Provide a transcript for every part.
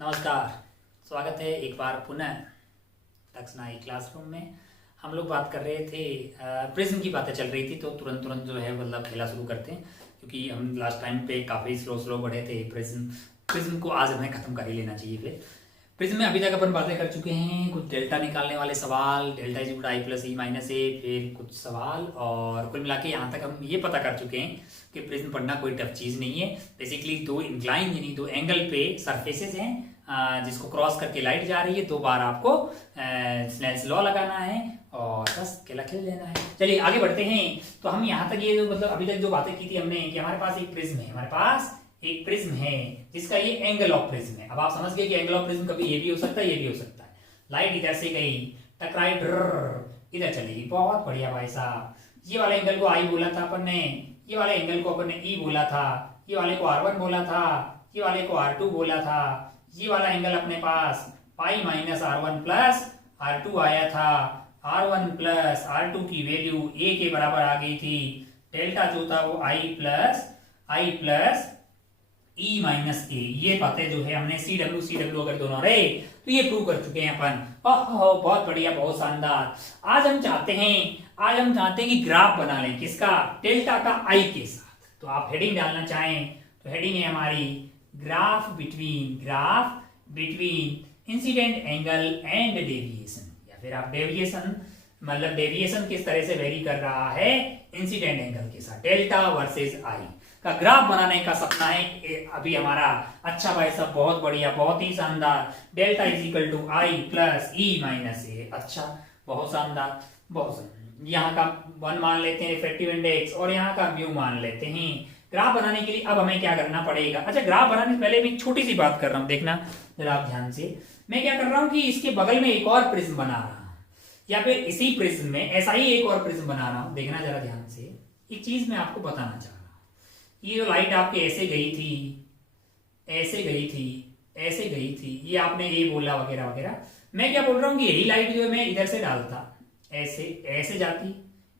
नमस्कार, स्वागत है एक बार पुनः दक्षिणाई क्लासरूम में। हम लोग बात कर रहे थे प्रिज्म की बातें चल रही थी, तो तुरंत जो है मतलब खेला शुरू करते हैं, क्योंकि हम लास्ट टाइम पे काफ़ी स्लो बढ़े थे। प्रिज्म को आज हमें ख़त्म कर ही लेना चाहिए। फिर प्रिज्म में अभी तक अपन बातें कर चुके हैं, कुछ डेल्टा निकालने वाले सवाल, delta is equal to I plus E minus A, फिर कुछ सवाल, और कुल मिला के यहाँ तक हम ये पता कर चुके हैं कि प्रिज्म पढ़ना कोई टफ चीज़ नहीं है। बेसिकली दो इंक्लाइन यानी दो एंगल पे सरफेसेस हैं जिसको क्रॉस करके लाइट जा रही है। 2 बार आपको स्नेल्स लॉ लगाना है और बस खेला खेल लेना है। चलिए आगे बढ़ते हैं। तो हम यहाँ तक ये जो मतलब अभी तक जो बातें की थी हमने कि हमारे पास एक प्रिज्म है, हमारे पास एक प्रिज्म है जिसका ये एंगल ऑफ प्रिज्म है। अब आप समझ गए कि एंगल ऑफ प्रिज्म कभी ये भी हो सकता है, ये भी हो सकता है। लाइट इधर से गई, टकराई, इधर चलेगी, बहुत बढ़िया भाई साहब। ये वाले एंगल को आई बोला था अपन ने, ये वाले एंगल को अपन ने ई बोला था, ये वाले को R1 बोला था, ये वाले को R2 बोला था। ये वाला एंगल अपने पास pi minus R1 plus R2 आया था। R1 प्लस R2 की वैल्यू a के बराबर आ गई थी। डेल्टा जो था वो I प्लस E माइनस ए। ये बातें जो है हमने CW अगर दोनों रहे तो ये प्रूव कर चुके हैं अपन। ओहो बहुत बढ़िया, बहुत शानदार। आज हम चाहते हैं कि ग्राफ बना लें, किसका? डेल्टा का I के साथ। तो आप हेडिंग डालना चाहें तो हेडिंग है हमारी graph between incident angle and deviation, या फिर आप डेविएशन मतलब डेविएशन किस तरह से वेरी कर रहा है इंसिडेंट एंगल के साथ, डेल्टा वर्सेस आई का ग्राफ बनाने का सपना है अभी हमारा। अच्छा भाई साहब, बहुत बढ़िया, बहुत ही शानदार। Delta is equal to I plus E minus A. अच्छा, बहुत शानदार, बहुत शानदार। यहाँ का 1 मान लेते हैं रिफ्रैक्टिव इंडेक्स, और यहाँ का म्यू मान लेते हैं। ग्राफ बनाने के लिए अब हमें क्या करना पड़ेगा? अच्छा, ग्राफ बनाने से पहले भी छोटी सी बात कर रहा हूं, देखना जरा आप ध्यान से। मैं क्या कर रहा हूं कि इसके बगल में एक और प्रिज्म बना रहा हूं, या फिर इसी प्रिज्म में ऐसा ही एक और प्रिज्म बना रहा हूं। देखना जरा ध्यान से, एक चीज मैं आपको बताना चाह रहा हूं। ये जो लाइट आपके ऐसे गई थी, ये आपने ए बोला वगैरह वगैरह। मैं क्या बोल रहा हूं कि यही लाइट जो है मैं इधर से डालता, ऐसे जाती,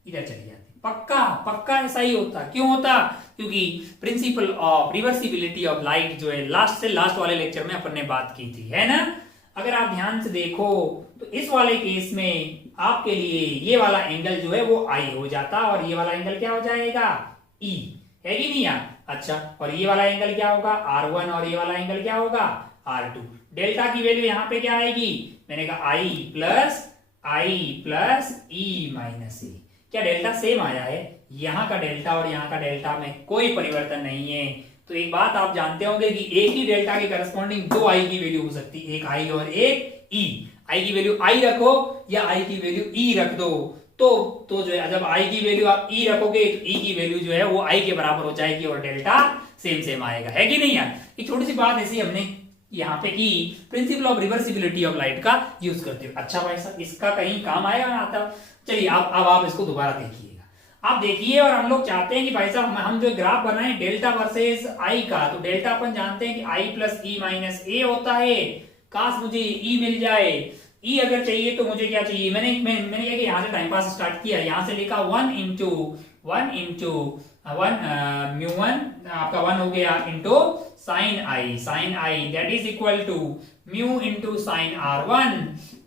इधर चली जाती। पक्का ऐसा ही होता। क्यों होता? क्योंकि principle of reversibility of light जो है लास्ट वाले लेक्चर में अपन ने बात की थी, है ना? अगर आप ध्यान से देखो तो इस वाले केस में आपके लिए ये वाला एंगल जो है वो आई हो जाता, और ये वाला एंगल क्या हो जाएगा? ई, है कि नहीं यार? अच्छा, और ये वाला एंगल क्या होगा? R1, और ये वाला एंगल क्या होगा? R2। डेल्टा की वैल्यू यहाँ पे क्या आएगी? मैंने कहा I प्लस ई माइनस ए। क्या डेल्टा सेम आया है? यहाँ का डेल्टा और यहाँ का डेल्टा में कोई परिवर्तन नहीं है। तो एक बात आप जानते होंगे कि एक ही डेल्टा के करस्पॉन्डिंग 2 आई की वैल्यू हो सकती है, एक आई और एक ई। आई की वैल्यू आई रखो या आई की वैल्यू ई रख दो, तो जो है जब आई की वैल्यू आप ई रखोगे तो ई की वैल्यू जो है वो आई के बराबर हो जाएगी और डेल्टा सेम आएगा, है कि नहीं यार? एक छोटी सी बात ऐसी हमने यहाँ पे की, principle of reversibility of light का यूज करते हो। अच्छा भाई साहब, इसका कहीं काम आएगा ना आता? चलिए अब आप इसको दोबारा देखिएगा, आप देखिए। और हम लोग चाहते हैं कि भाई साहब हम जो ग्राफ बनाएं डेल्टा वर्सेस आई का, तो डेल्टा अपन जानते हैं कि आई प्लस ई माइनस ए होता है। काश मुझे ई मिल जाए। ई अगर चाहिए तो मुझे क्या चाहिए? मैंने क्या कि यहाँ से टाइम पास स्टार्ट किया, यहाँ से लिखा 1 इंटू 1 म्यू 1 आपका 1 हो गया into sine I that is equal to mu into sine R1।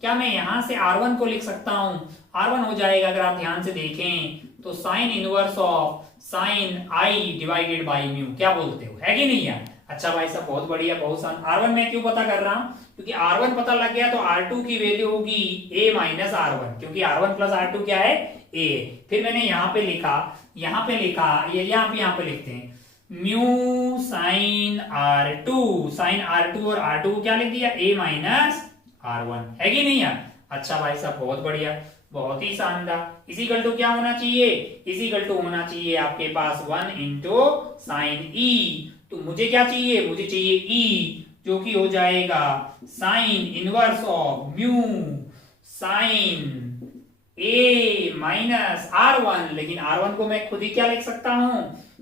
क्या मैं यहां से R1 को लिख सकता हूं? R1 हो जाएगा अगर आप ध्यान से देखें तो sine inverse of sine I divided by mu. क्या बोलते हो, है कि नहीं यार? अच्छा भाई साहब, बहुत बढ़िया, बहुत सान। R1 मैं क्यों पता कर रहा हूं? क्योंकि R1 पता लग गया तो R2 की वैल्यू होगी a माइनस R1, क्योंकि R1 प्लस R2 क्या है? a। फिर मैंने यहाँ पे लिखा यहाँ पे लिखते हैं म्यू साइन R2 और R2 को क्या लिख दिया? a माइनस R1, है कि नहीं यार? अच्छा भाई साहब, बहुत बढ़िया, बहुत ही शानदार। इसीकल टू क्या होना चाहिए? इसीकल टू होना चाहिए आपके पास 1 इंटू साइन ई। तो मुझे क्या चाहिए? मुझे चाहिए ई, जो कि हो जाएगा sine inverse of mu sign A minus R1। लेकिन R1 को मैं खुद ही क्या लिख सकता हूं?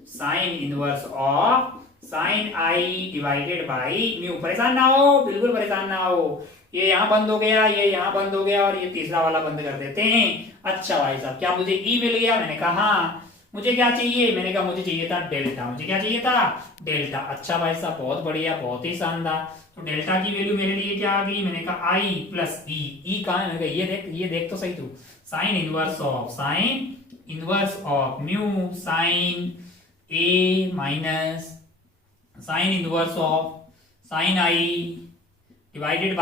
Sine inverse of sine I divided by mu. परेशान ना हो, बिल्कुल परेशान ना हो। ये यहां बंद हो गया, ये यहां बंद हो गया, और ये तीसरा वाला बंद कर देते हैं। अच्छा भाई साहब, क्या मुझे ई मिल गया? मैंने कहा हाँ। मुझे क्या चाहिए, मैंने कहा मुझे चाहिए था डेल्टा, मुझे क्या चाहिए था डेल्टा। अच्छा भाई साहब बहुत बढ़िया, बहुत ही शानदार। तो डेल्टा की वैल्यू मेरे लिए क्या आ गई, मैंने कहा आई प्लस ई। ई कहाँ है, मैंने कहा ये देख तो सही तू, sine inverse of mu sign A minus sine inverse of sine I divided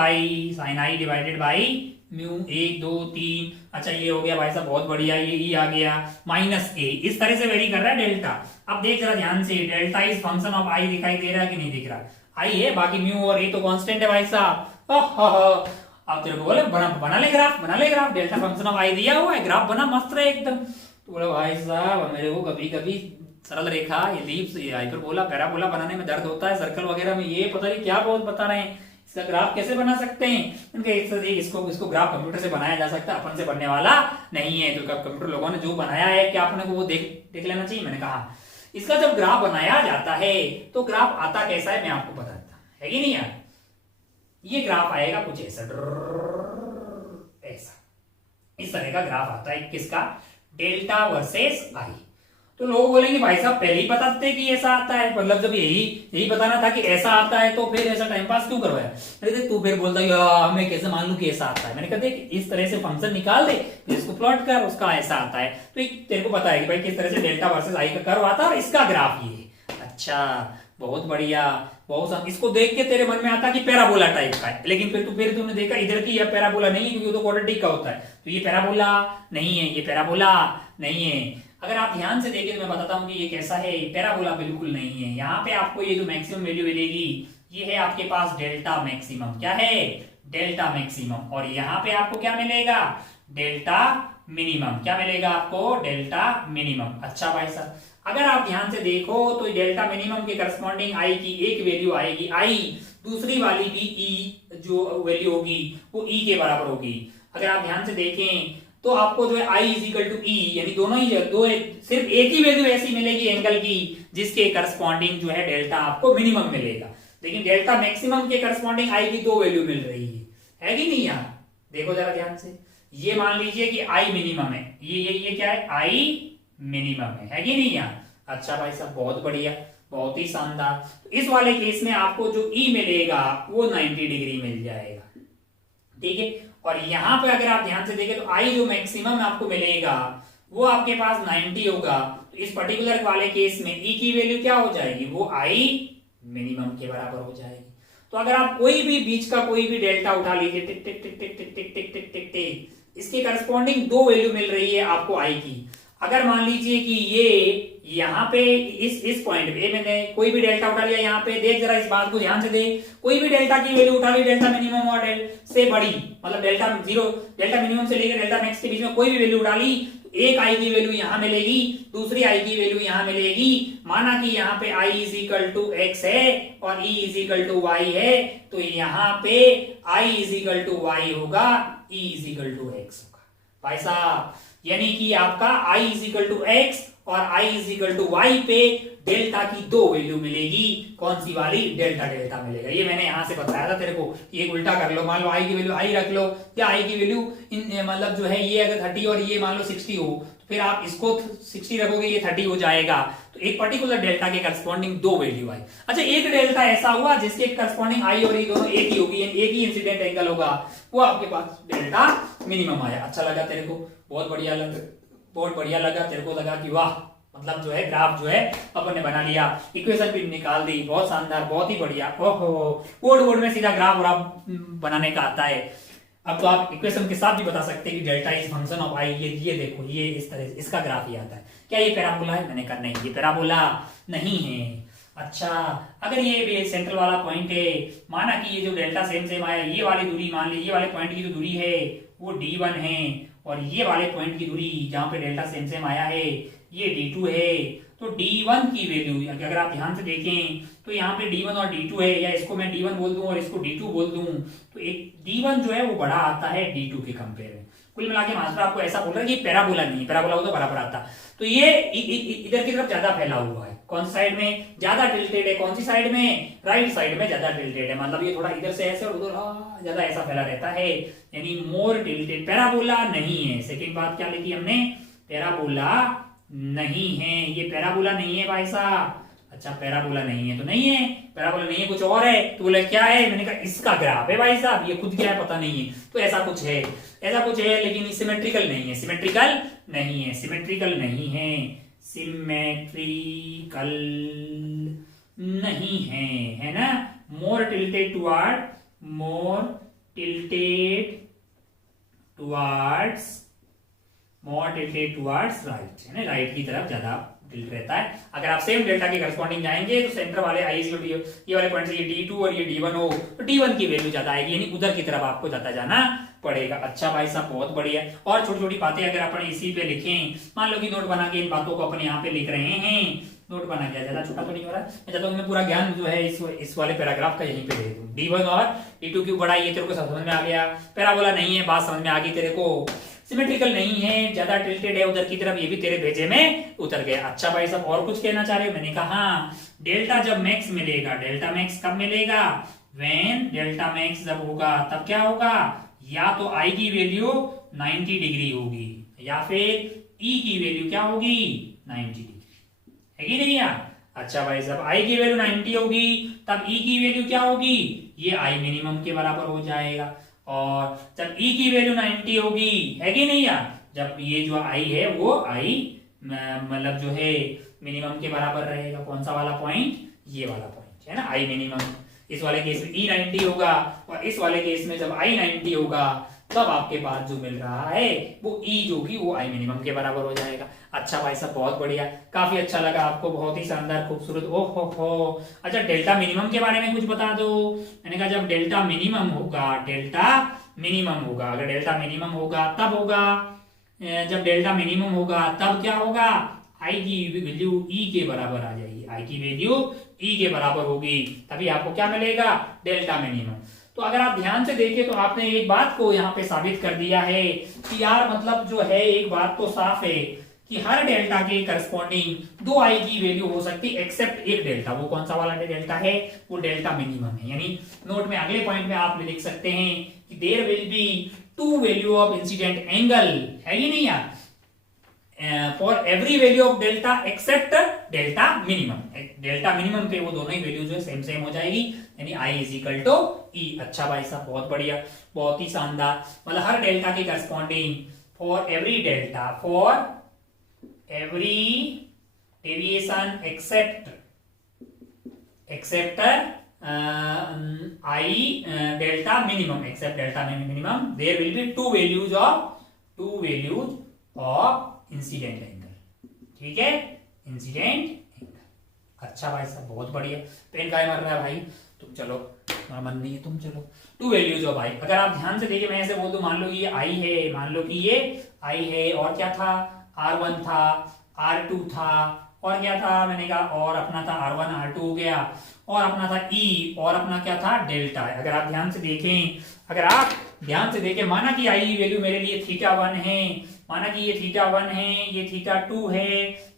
by mu 1 2 3। अच्छा ये हो गया भाई साहब बहुत बढ़िया, ये ई आ गया माइनस ए। इस तरह से वेरी कर रहा है डेल्टा। अब देख जरा ध्यान से, डेल्टा इज फंक्शन ऑफ आई दिखाई दे रहा है कि नहीं दिख रहा, आई है, बाकी म्यू और ए तो कांस्टेंट है भाई साहब। अब तेरे को बोले बना ले ग्राफ, डेल्टा फंक्शन ऑफ आई दिया हुआ है, ग्राफ बना मस्त रहे एकदम। तो बोला भाई साहब मेरे को कभी कभी सरल रेखा, एलिप्स, हाइपरबोला, पैराबोला बनाने में दर्द होता है, सर्कल वगैरह में ये पता नहीं क्या बहुत बता रहे हैं, इसका ग्राफ कैसे बना सकते हैं। उनके इसको ग्राफ कंप्यूटर से बनाया जा सकता है, अपन से बनने वाला नहीं है। तो कंप्यूटर लोगों ने जो बनाया है क्या अपने को वो देख लेना चाहिए। मैंने कहा इसका जब ग्राफ बनाया जाता है तो ग्राफ आता कैसा है मैं आपको बताता है कि नहीं यार। ये ग्राफ आएगा कुछ ऐसा, इस तरह का ग्राफ आता है किसका, डेल्टा वर्सेस आई। तो लोग बोलेंगे भाई साहब पहले ही बताते कि ऐसा आता है, मतलब जब यही बताना था कि ऐसा आता है तो फिर ऐसा टाइम पास क्यों करवाया। अरे तू फिर बोलता है मैं कैसे मान लूं कि ऐसा आता है। मैंने कहा देख इस तरह से फंक्शन निकाल दे, फिर इसको प्लॉट कर, उसका ऐसा आता है। तो तेरे को पता है कि भाई किस तरह से डेल्टा वर्सेस आई का कर्व आता है और इसका ग्राफ ये। अच्छा बहुत बढ़िया, बहुत इसको देख के तेरे मन में आता कि पैराबोला टाइप का है, लेकिन फिर तूने देखा इधर की यह पैराबोला नहीं है क्योंकि वो तो क्वाड्रेटिक का होता है। तो ये पैराबोला नहीं है, ये पैराबोला नहीं है। अगर आप ध्यान से देखें तो मैं बताता हूं कि ये कैसा है, पैराबोला बिल्कुल नहीं है। यहाँ पे आपको ये जो मैक्सिमम वैल्यू मिलेगी ये है आपके पास डेल्टा मैक्सिमम। क्या है, डेल्टा मैक्सिमम। और यहाँ पे आपको क्या मिलेगा, डेल्टा मिनिमम। क्या मिलेगा आपको, डेल्टा मिनिमम। अच्छा भाई साहब अगर आप ध्यान से देखो तो डेल्टा मिनिमम के करस्पॉन्डिंग आई की एक वैल्यू आएगी आई, दूसरी वाली भी ई जो वैल्यू होगी वो ई के बराबर होगी। अगर आप ध्यान से देखें तो आपको जो है आई इज इक्वल टू ई, यानी दोनों ही सिर्फ एक ही वैल्यू ऐसी मिलेगी एंगल की जिसके करस्पॉन्डिंग जो है डेल्टा आपको मिनिमम मिलेगा। लेकिन डेल्टा मैक्सिमम के करस्पॉन्डिंग आई की दो वैल्यू मिल रही है कि नहीं यार। देखो जरा ध्यान से, ये मान लीजिए कि आई मिनिमम है, ये क्या है, आई मिनिमम है कि नहीं यार। अच्छा भाई साहब बहुत बढ़िया, बहुत ही शानदार। तो इस वाले केस में आपको जो ई मिलेगा वो 90 डिग्री मिल जाएगा, ठीक है। और यहां पे अगर आप ध्यान से देखें तो आई जो मैक्सिमम आपको मिलेगा वो आपके पास 90 होगा। तो इस पर्टिकुलर वाले केस में ई की वैल्यू क्या हो जाएगी, वो आई मिनिमम के बराबर हो जाएगी। तो अगर आप कोई भी बीच का कोई भी डेल्टा उठा लीजिए, टिक टिक टिक टिक टिक टिक टिक टिक टिक टिक, इसके करस्पॉन्डिंग दो वैल्यू मिल रही है आपको आई की। अगर मान लीजिए कि ये यहाँ पे इस पॉइंट पे मैंने कोई भी डेल्टा उठा लिया, यहाँ पे देख जरा इस बात को ध्यान से देख, कोई भी डेल्टा की वैल्यू उठा ली, डेल्टा मिनिमम और से बड़ी, मतलब डेल्टा मिनिमम से लेकर डेल्टा मैक्स के बीच में कोई भी वैल्यू उठा ली, एक आई की वैल्यू यहां मिलेगी, दूसरी आई की वैल्यू यहां मिलेगी। माना कि यहाँ पे I is equal to X है और E is equal to Y है, तो यहाँ पे I is equal to Y होगा, E is equal to X होगा भाई साहब। यानी कि आपका i is equal to X और i is equal to Y पे डेल्टा की दो वैल्यू मिलेगी। कौन सी वाली, डेल्टा मिलेगा। ये मैंने यहां से बताया था तेरे को, एक उल्टा कर लो, मान लो i की वैल्यू i रख लो, या i की वैल्यू मतलब जो है ये अगर 30 और ये मान लो 60 हो, तो फिर आप इसको 60 रखोगे ये 30 हो जाएगा। तो एक पर्टिकुलर डेल्टा के करस्पॉन्डिंग दो वैल्यू आई। अच्छा एक डेल्टा ऐसा हुआ जिसके करस्पॉन्डिंग आई और ई दोनों एक ही होगी, एक ही इंसिडेंट एंगल होगा, वो आपके पास डेल्टा मिनिमम आया। अच्छा लगा तेरे को, बहुत बढ़िया लगा तेरे को, लगा कि वाह मतलब जो है ग्राफ जो है अपन ने बना लिया, इक्वेशन भी निकाल दी, बहुत शानदार, बहुत ही बढ़िया। ओहो बोर्ड में सीधा ग्राफ बनाने का आता है। अब तो आप इक्वेशन के साथ भी बता सकते हैं कि डेल्टा इज फंक्शन ऑफ आई। ये देखो ये इस तरह इसका ग्राफ ही आता है। क्या ये पैराबोला है, मैंने कहा नहीं ये पैराबोला नहीं है। अच्छा अगर ये भी सेंट्रल वाला पॉइंट है, माना कि ये जो डेल्टा सेम आया, ये वाली दूरी मान ली, ये वाले पॉइंट की जो दूरी है वो d1 है, और ये वाले पॉइंट की दूरी जहां पे डेल्टा सेम आया है ये d2 है। तो d1 की वैल्यू अगर आप ध्यान से देखें तो यहाँ पे d1 और d2 है, या इसको मैं d1 बोल दूं और इसको d2 बोल दूं, तो एक d1 जो है वो बड़ा आता है d2 के कंपेयर में। कुल मिला के मास्टर आपको ऐसा बोल रहा है कि पैराबोला नहीं, पैराबोला हो तो बराबर आता। तो ये इधर की तरफ ज्यादा फैला हुआ है, कौन सी साइड में ज्यादा टिल्टेड है, कौन सी साइड में, राइट साइड में ज्यादा टिल्टेड है। मतलब ये थोड़ा इधर से ऐसे और उधर ज्यादा ऐसा फैला रहता है, यानी मोर टिल्टेड। पैराबोला नहीं है। सेकंड बात क्या लिखी हमने, पैराबोला नहीं है, ये पैराबोला नहीं है भाई साहब। अच्छा पैराबोला नहीं है तो नहीं है, पैराबोला नहीं है कुछ और है, तो बोले क्या है, मैंने कहा इसका ग्राफ है भाई साहब, ये खुद क्या है पता नहीं है, तो ऐसा कुछ है, ऐसा कुछ है, लेकिन सिमेट्रिकल नहीं है, सिमेट्रिकल नहीं है, सिमेट्रिकल नहीं है, सिमेट्रिकल नहीं है ना। मोर टिल्टेड टुवर्ड, मोर टिल्टेड टुवर्ड्स, मोर टिल्टेड टुवर्ड्स राइट, है ना, राइट की तरफ ज्यादा टिल्ट रहता है। अगर आप सेम डेल्टा के करस्पॉन्डिंग जाएंगे तो सेंटर वाले आई ये वाले पॉइंट से ये D2 और ये D1 हो तो D1 की वैल्यू ज्यादा आएगी, यानी उधर की तरफ आपको ज्यादा जाना पड़ेगा। अच्छा भाई साहब बहुत बढ़िया। और छोटी छोटी बातें अगर अपन इसी पे लिखें, मान लो कि नोट बना के इन बातों को अपन यहाँ पे लिख रहे हैं, नोट बना के ज्यादा छोटा तो नहीं हो रहा, मैं चाहता हूँ मैं पूरा ज्ञान जो है इस वाले पैराग्राफ का यहीं पे दे दूं। D1 और D2 क्यों बढ़ा, ये तेरे को समझ में आ गया, पैराबोला नहीं है, बात समझ में आ गई तेरे को, सिमेट्रिकल नहीं है, ज्यादा टिल्टेड है उधर की तरफ, ये भी तेरे भेजे में उतर गया। अच्छा भाई साहब और कुछ कहना चाह रहे हो, मैंने कहा हाँ, डेल्टा जब मैक्स मिलेगा, डेल्टा मैक्स कब मिलेगा, व्हेन डेल्टा मैक्स जब होगा तब क्या होगा, या तो आई की वैल्यू 90 डिग्री होगी या फिर ई की वैल्यू क्या होगी 90 डिग्री, है कि नहीं यार। अच्छा भाई साहब आई की वैल्यू 90 होगी तब ई की वैल्यू क्या होगी, ये आई मिनिमम के बराबर हो जाएगा, और जब ई की वैल्यू 90 होगी, है कि नहीं यार, जब ये जो आई है वो आई मतलब जो है मिनिमम के बराबर रहेगा, कौन सा वाला पॉइंट, ये वाला पॉइंट है ना, आई मिनिमम। इस वाले केस में ई 90 होगा और इस वाले केस में जब आई 90 होगा तब आपके पास जो मिल रहा है वो ई जो कि वो आई मिनिमम के बराबर हो जाएगा। अच्छा भाई साहब बहुत बढ़िया, काफी अच्छा लगा आपको, बहुत ही शानदार खूबसूरत। ओह हो। अच्छा डेल्टा मिनिमम के बारे में कुछ बता दो। मैंने कहा जब डेल्टा मिनिमम होगा, डेल्टा मिनिमम होगा, अगर डेल्टा मिनिमम होगा तब होगा, जब डेल्टा मिनिमम होगा तब क्या होगा, आई की वैल्यू ई के बराबर आ जाएगी, आई की वैल्यू ई के बराबर होगी, तभी आपको क्या मिलेगा, डेल्टा मिनिमम। तो अगर आप ध्यान से देखें तो आपने एक बात को यहाँ पे साबित कर दिया है कि यार मतलब जो है एक बात तो साफ है कि हर डेल्टा के करस्पॉन्डिंग दो आई की वैल्यू हो सकती है एक्सेप्ट एक डेल्टा, वो कौन सा वाला डेल्टा है, वो डेल्टा मिनिमम है। यानी नोट में अगले पॉइंट में आप लिख सकते हैं कि there will be two value of incident angle, है ही नहीं यार, for every value of delta except delta minimum, delta minimum पे वो दोनों ही वैल्यू जो है सेम सेम हो जाएगी, यानी I is equal to E. अच्छा भाई साहब बहुत बढ़िया, बहुत ही शानदार, मतलब हर डेल्टा के corresponding for every delta, for every deviation except I delta minimum, except delta minimum, there will be two values of incident angle, ठीक है, इंसिडेंट एंगल। अच्छा भाई साहब बहुत बढ़िया, पेन काय मार रहा है भाई, तुम चलो, मन नहीं है तुम चलो, टू वैल्यूज ऑफ आई। अगर आप ध्यान से देखिए मैं ऐसे बोल दूं, मान लो कि ये आई है, मान लो कि ये आई है, और क्या था, R1 था, R2 था, और क्या था, मैंने कहा और अपना था R1 R2 हो गया, और अपना था E, और अपना क्या था डेल्टा। अगर आप ध्यान से देखें, अगर आप ध्यान से देखें, माना कि आई वैल्यू मेरे लिए θ1 है, माना कि ये θ1 है, ये θ2 है,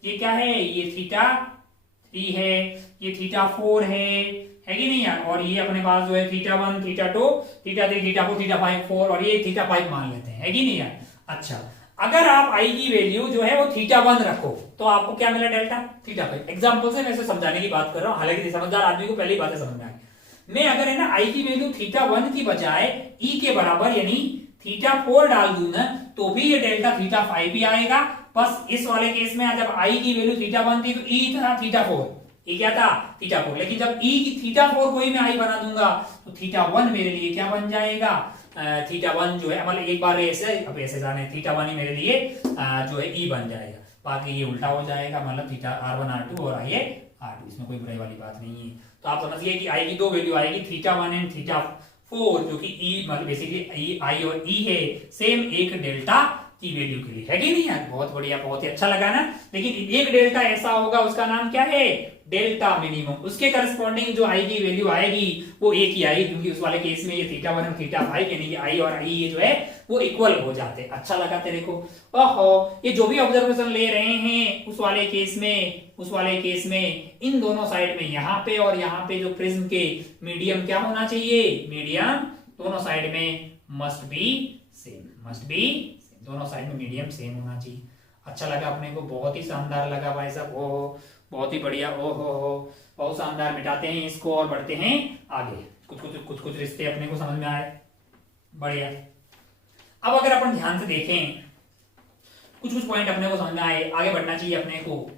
ये क्या है, ये θ3 है, ये θ4 है कि नहीं यार, और ये अपने पास जो है θ1 θ2 θ3 θ4 θ5 और ये θ5 मान लेते हैं, है कि नहीं यार। अच्छा अगर आप आई की वैल्यू जो है वो θ1 रखो तो आपको क्या मिला, डेल्टा θ5। एग्जांपल से मैं इसे समझाने की बात कर रहा हूं, हालांकि समझदार आदमी को पहली बातें समझ में आए। मैं अगर है ना आई की वैल्यू θ1 की बजाय ई के बराबर यानी θ4 डाल दूं ना तो भी ये डेल्टा θ5 भी आएगा। बस इस वाले केस में जब आई की वैल्यू θ1 थी तो ई था θ4, ये क्या था θ4, लेकिन जब ई की θ4 को ही मैं आई बना दूंगा तो θ1 मेरे लिए क्या बन जाएगा, θ1 जो है मतलब एक बार ऐसे, अब ऐसे जाने θ1 ही मेरे लिए जो है ई बन जाएगा, बाकी ये उल्टा हो जाएगा, मतलब R1 R2 और आई है R2, इसमें कोई बुराई वाली बात नहीं है। तो आप समझिए कि आई की दो वैल्यू आएगी θ1 एंड θ4 जो कि ई मतलब बेसिकली आई और ई है सेम एक डेल्टा की वैल्यू के लिए, है कि नहीं यार। बहुत बढ़िया, बहुत ही अच्छा लगा ना। लेकिन एक डेल्टा ऐसा होगा उसका नाम क्या है, डेल्टा मिनिमम, उसके करस्पॉन्डिंग जो आई की वैल्यू आएगी वो एक ही आएगी, क्योंकि उस वाले केस में ये θ1 और θ5 यानी कि आई और आई ये जो है वो इक्वल हो जाते हैं। अच्छा लगा तेरे को। ओहो, ये जो भी ऑब्जर्वेशन ले रहे हैं उस वाले केस में इन दोनों साइड में यहाँ पे और यहाँ पे जो प्रिज्म के मीडियम क्या होना चाहिए, मीडियम दोनों साइड में मस्ट बी सेम, दोनों साइड में मीडियम सेम होना चाहिए। अच्छा लगा अपने को, बहुत ही शानदार लगा भाई साहब, ओहो बहुत ही बढ़िया, ओहो हो बहुत शानदार। मिटाते हैं इसको और बढ़ते हैं आगे। कुछ रिश्ते अपने को समझ में आए, बढ़िया। अब अगर अपन ध्यान से देखें, कुछ पॉइंट अपने को समझ में आए, आगे बढ़ना चाहिए अपने को।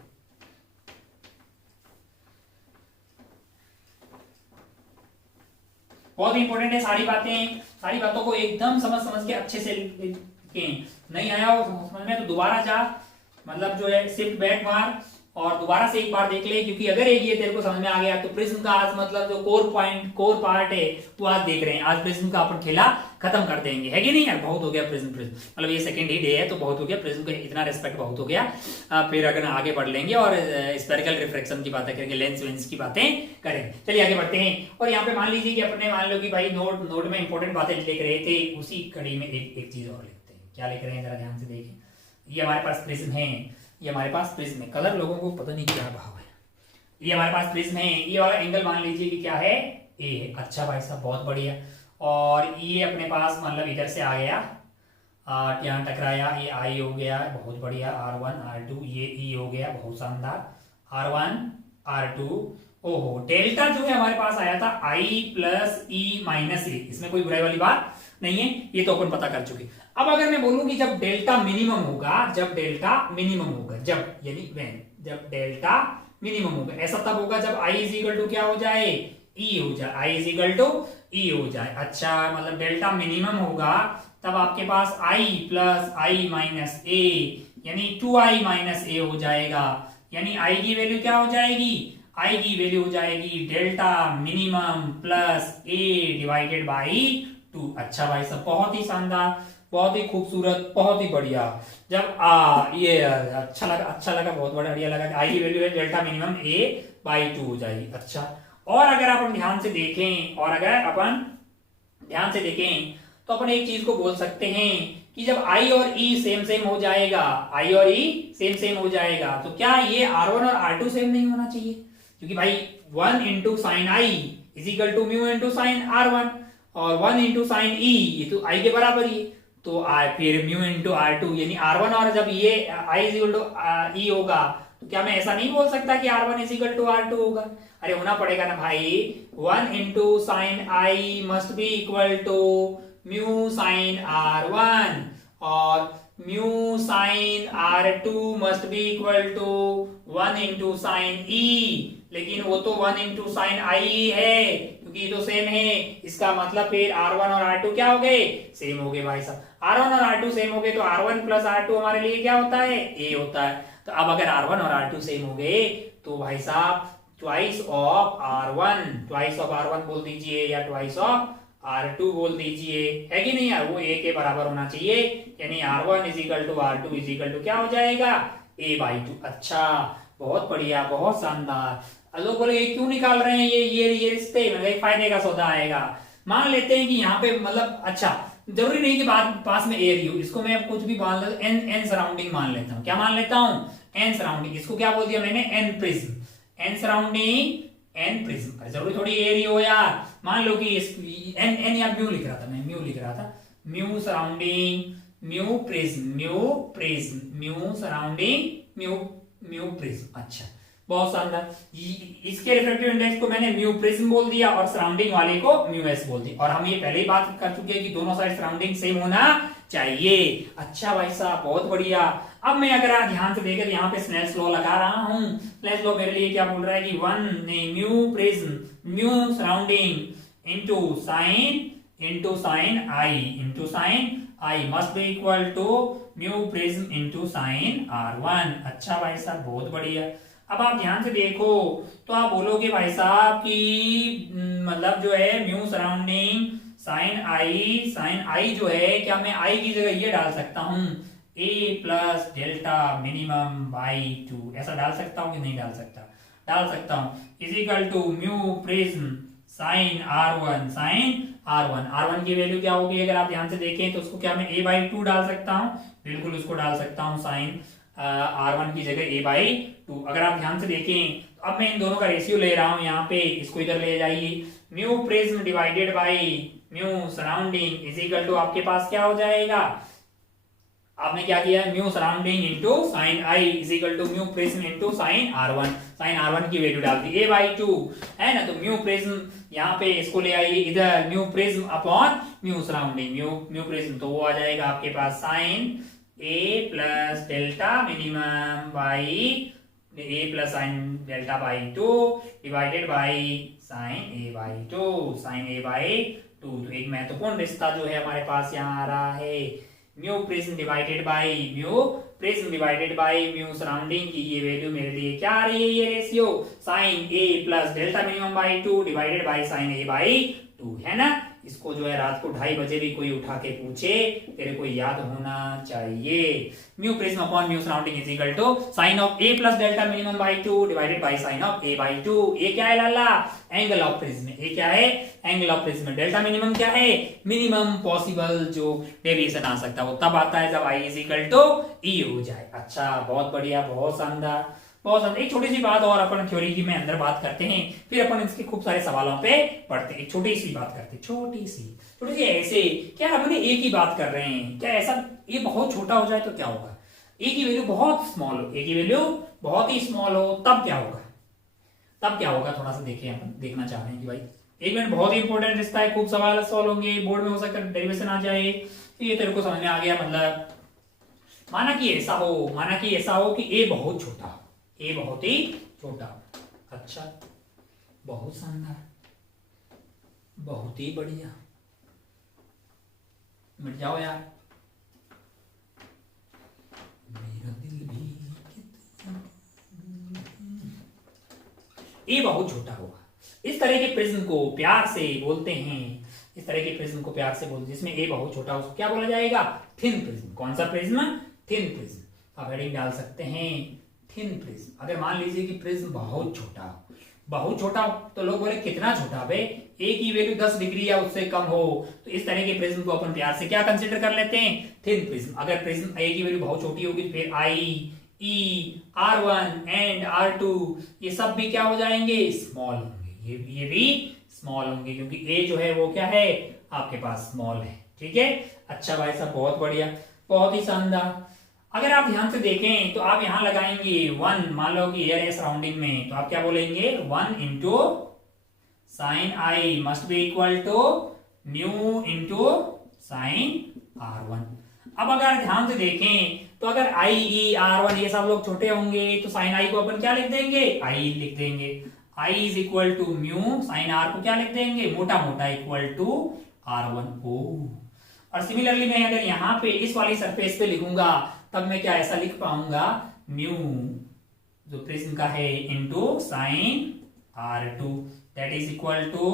बहुत इंपॉर्टेंट है सारी बातें, सारी बातों को एकदम समझ के अच्छे से लिखें। नहीं आया हो समझ में तो दोबारा जा, मतलब जो है शिफ्ट बैक मार और दोबारा से एक बार देख ले, क्योंकि अगर एक ये तेरे को समझ में आ गया तो प्रिज्म का आज मतलब जो कोर पार्ट है वो आज देख रहे हैं। आज प्रिज्म का अपन खेला खत्म कर देंगे, है कि नहीं यार? बहुत हो गया प्रिज्म मतलब ये सेकंड ही डे है तो बहुत हो गया प्रिज्म का, इतना रेस्पेक्ट बहुत हो गया। फिर अगर आगे बढ़ लेंगे और स्पेरिकल रिफ्रैक्शन की बातें करेंगे, लेंस वेंस की बातें करेंगे। चलिए आगे बढ़ते हैं। और यहाँ पे मान लीजिए कि अपने मान लो कि भाई नोट में इंपॉर्टेंट बातें लिख रहे थे, उसी कड़ी में एक चीज और लिखते हैं। क्या लिख रहे हैं जरा ध्यान से देखें। ये हमारे पास प्रिज्म है, ये हमारे पास प्रिज्म है। कलर लोगों को पता नहीं क्या भाव है। ये हमारे पास प्रिज्म है, ये वाला एंगल मान लीजिए कि क्या है, ए है। अच्छा भाई साहब बहुत बढ़िया। और ये अपने पास मतलब इधर से आ गया, यहाँ टकराया, ये आई हो गया, बहुत बढ़िया। R1 R2 ये ई हो गया, बहुत शानदार। R1 R2, ओहो डेल्टा जो है हमारे पास आया था I प्लस ई माइनस ए, इसमें कोई बुराई वाली बात नहीं है, ये तो अपन पता कर चुके। अब अगर मैं बोलूं कि जब डेल्टा मिनिमम होगा, जब डेल्टा मिनिमम होगा, जब यानी व्हेन, जब डेल्टा मिनिमम होगा, ऐसा तब होगा जब I इज इक्वल टू क्या हो जाए, ई हो जाए, I इज इक्वल टू ई हो जाए। अच्छा मतलब डेल्टा मिनिमम होगा तब आपके पास I plus I minus A यानी 2I माइनस ए हो जाएगा। यानी I की वैल्यू क्या हो जाएगी, I की वैल्यू हो जाएगी delta minimum plus A divided by 2। अच्छा भाई साहब बहुत ही शानदार, बहुत ही खूबसूरत, बहुत ही बढ़िया। जब ये अच्छा लगा बहुत बढ़िया लगा। आई की वैल्यू है डेल्टा मिनिमम ए बाई 2 हो जाएगी। अच्छा और अगर अपन ध्यान से देखें, तो अपन एक चीज को बोल सकते हैं कि जब I और E सेम हो जाएगा, I और E सेम हो जाएगा, तो क्या ये R1 और R2 सेम नहीं होना चाहिए? क्योंकि भाई 1 into sine I is equal to mu into sine R1 और 1 इंटू साइन E ये तो I के बराबर ही है। तो फिर म्यू इंटू R2 यानी R1 और जब ये I is equal to E होगा तो क्या मैं ऐसा नहीं बोल सकता कि R1 is equal to R2 होगा? अरे होना पड़ेगा ना भाई। 1 into sine I must be equal to mu sine R1 और mu sine R2 must be equal to 1 into sine E। लेकिन वो तो 1 इंटू साइन I है क्योंकि ये तो सेम है। इसका मतलब फिर R1 और R2 क्या हो गए, सेम हो गए भाई साहब। R1 और R2 सेम हो गए तो R1 प्लस R2 हमारे लिए क्या होता है, A होता है। तो अब अगर R1 और R2 सेम हो गए तो भाई साहब ट्वाइस ऑफ R1 बोल दीजिए या ट्वाइस ऑफ R2 बोल दीजिए, है कि नहीं यार? वो A के बराबर होना चाहिए। यानी R1 is equal to R2 is equal to क्या हो जाएगा, A बाई 2। अच्छा बहुत बढ़िया, बहुत शानदार। लोग बोले ये क्यों निकाल रहे हैं ये रिश्ते, मतलब एक फायदे का सौदा आएगा। मान लेते हैं कि यहाँ पे मतलब अच्छा जरूरी नहीं कि पास में ए रही हो, इसको मैं कुछ भी मान लेता हूँ, एन सराउंडिंग मान लेता हूँ। क्या मान लेता हूँ, एन सराउंडिंग। इसको क्या बोल दिया मैंने, N prism, N surrounding N prism. अरे जरूरी थोड़ी ए रही हो यार। मान लो कि एन या म्यू लिख रहा था, मैं म्यू लिख रहा था, mu surrounding mu prism mu surrounding mu prism. अच्छा बहुत शानदार। इसके रिफ्रैक्टिव इंडेक्स को मैंने म्यू प्रिज्म बोल दिया और सराउंडिंग वाले को म्यू एस बोल दिया। और हम ये पहले ही बात कर चुके हैं कि दोनों साइड सराउंडिंग सेम होना चाहिए। अच्छा भाई साहब बहुत बढ़िया। अब मैं अगर ध्यान से देखें तो यहाँ पे स्नेल्स लॉ लगा रहा हूँ। स्नेल्स लॉ मेरे लिए क्या बोल रहा है कि 1 mu prism mu surrounding into sine I must be equal to mu prism into sine R1। अच्छा भाई साहब बहुत बढ़िया। अब आप ध्यान से देखो तो आप बोलोगे भाई साहब कि मतलब जो है म्यू सराउंडिंग साइन आई जो है, क्या मैं आई की जगह ये डाल सकता हूं a plus delta minimum by 2, ऐसा डाल सकता हूं कि नहीं डाल सकता? डाल सकता हूं। Is equal to mu prism sine R1 की वैल्यू क्या होगी अगर आप ध्यान से देखें तो उसको क्या मैं a बाई 2 डाल सकता हूं? बिल्कुल उसको डाल सकता हूं, साइन R1 की जगह a बाई 2। अगर आप ध्यान से देखें तो अब मैं इन दोनों का रेशियो ले रहा हूं यहाँ पे, इसको इधर ले जाइए। Mu prism divided by mu surrounding is equal to आपके पास क्या हो जाएगा, आपने क्या किया है, mu surrounding into sine I is equal to mu prism into sine R1। Sine R1 की वैल्यू डाल दी A/2 है ना, तो म्यू प्रिज्म यहाँ पे इसको ले आइए इधर, mu prism upon mu surrounding, mu prism तो वो आ जाएगा आपके पास sine A plus delta minimum by A plus sine delta by 2 divided by sine A/2, sine A/2। तो एक महत्वपूर्ण रिश्ता जो है हमारे पास यहाँ आ रहा है, mu prism divided by mu prism divided by mu surrounding की ये वैल्यू मेरे लिए क्या आ रही है, ये ratio sine A plus delta minimum by 2 divided by sine A/2 है ना। इसको जो है रात को 2:30 बजे भी कोई उठा के पूछे, तेरे को याद होना चाहिए। Mu prism upon mu surrounding is equal to sine of A plus delta minimum by 2 divided by sine of A/2। ये क्या है लाला, एंगल ऑफ प्रिज्म। ये क्या है, angle of prism. Delta minimum क्या है, मिनिमम पॉसिबल जो डेविएशन आ सकता है वो तब आता है जब I is equal to E हो जाए। अच्छा, बहुत बढ़िया, बहुत शानदार, बहुत शानदार। एक छोटी सी बात और अपन थ्योरी की में अंदर बात करते हैं, फिर अपन इसके खूब सारे सवालों पे पढ़ते हैं। एक छोटी सी बात करते हैं, छोटी सी ऐसे, क्या अपन ए की बात कर रहे हैं, क्या ऐसा ये बहुत छोटा हो जाए तो क्या होगा, ए की वैल्यू बहुत स्मॉल हो, ए की वैल्यू बहुत ही स्मॉल हो तब क्या होगा, तब क्या होगा, थोड़ा सा देखें, अपन देखना चाह रहे हैं कि भाई एक मिनट, बहुत ही इंपॉर्टेंट रिश्ता है, खूब सवाल सॉल्व होंगे, बोर्ड में हो सकता है डेरिवेशन आ जाए, तो ये तेरे को समझ में आ गया। मतलब माना कि ऐसा हो कि ए बहुत छोटा हो, ए बहुत ही छोटा हो। अच्छा, बहुत शानदार, बहुत ही बढ़िया, मिट जाओ यार, मेरा दिल भी ए बहुत छोटा होगा। इस तरह के प्रिज्म को प्यार से बोलते हैं, इस तरह के प्रिज्म को प्यार से बोलते हैं जिसमें ए बहुत छोटा हो, उसको क्या बोला जाएगा, थिन प्रिज्म। कौन सा प्रिज्म, थिन प्रिज्म। आप हेडिंग डाल सकते हैं थिन प्रिज्म। अगर मान लीजिए कि प्रिज्म बहुत छोटा हो, बहुत छोटा तो लोग बोले कितना छोटा बे, ए की वैल्यू 10 डिग्री या उससे कम हो, तो इस तरह के प्रिज्म को अपन प्यार से क्या कंसीडर कर लेते हैं, थिन प्रिज्म। अगर प्रिज्म ए की वैल्यू बहुत छोटी होगी तो फिर आई, ई, R1 एंड R2 ये सब भी क्या हो जाएंगे, स्मॉल होंगे। ये भी स्मॉल होंगे क्योंकि ए जो है वो क्या है आपके पास स्मॉल है। ठीक है, अच्छा भाई साहब, बहुत बढ़िया, बहुत ही शानदार। अगर आप ध्यान से देखें तो आप यहां लगाएंगे 1, मान लो कि एयर है सराउंडिंग में, तो आप क्या बोलेंगे 1 into sine I must be equal to mu into sine R1। अब अगर ध्यान से देखें तो अगर आई, ई, R1 ये सब लोग छोटे होंगे तो साइन आई को अपन क्या लिख देंगे, आई लिख देंगे। I is equal to mu, sine R को क्या लिख देंगे, मोटा मोटा इक्वल टू R1 को। और सिमिलरली मैं अगर यहाँ पे इस वाली सरफेस पे लिखूंगा तब मैं क्या ऐसा लिख पाऊंगा, म्यू जो प्रिज्म का है into sine R2 that is equal to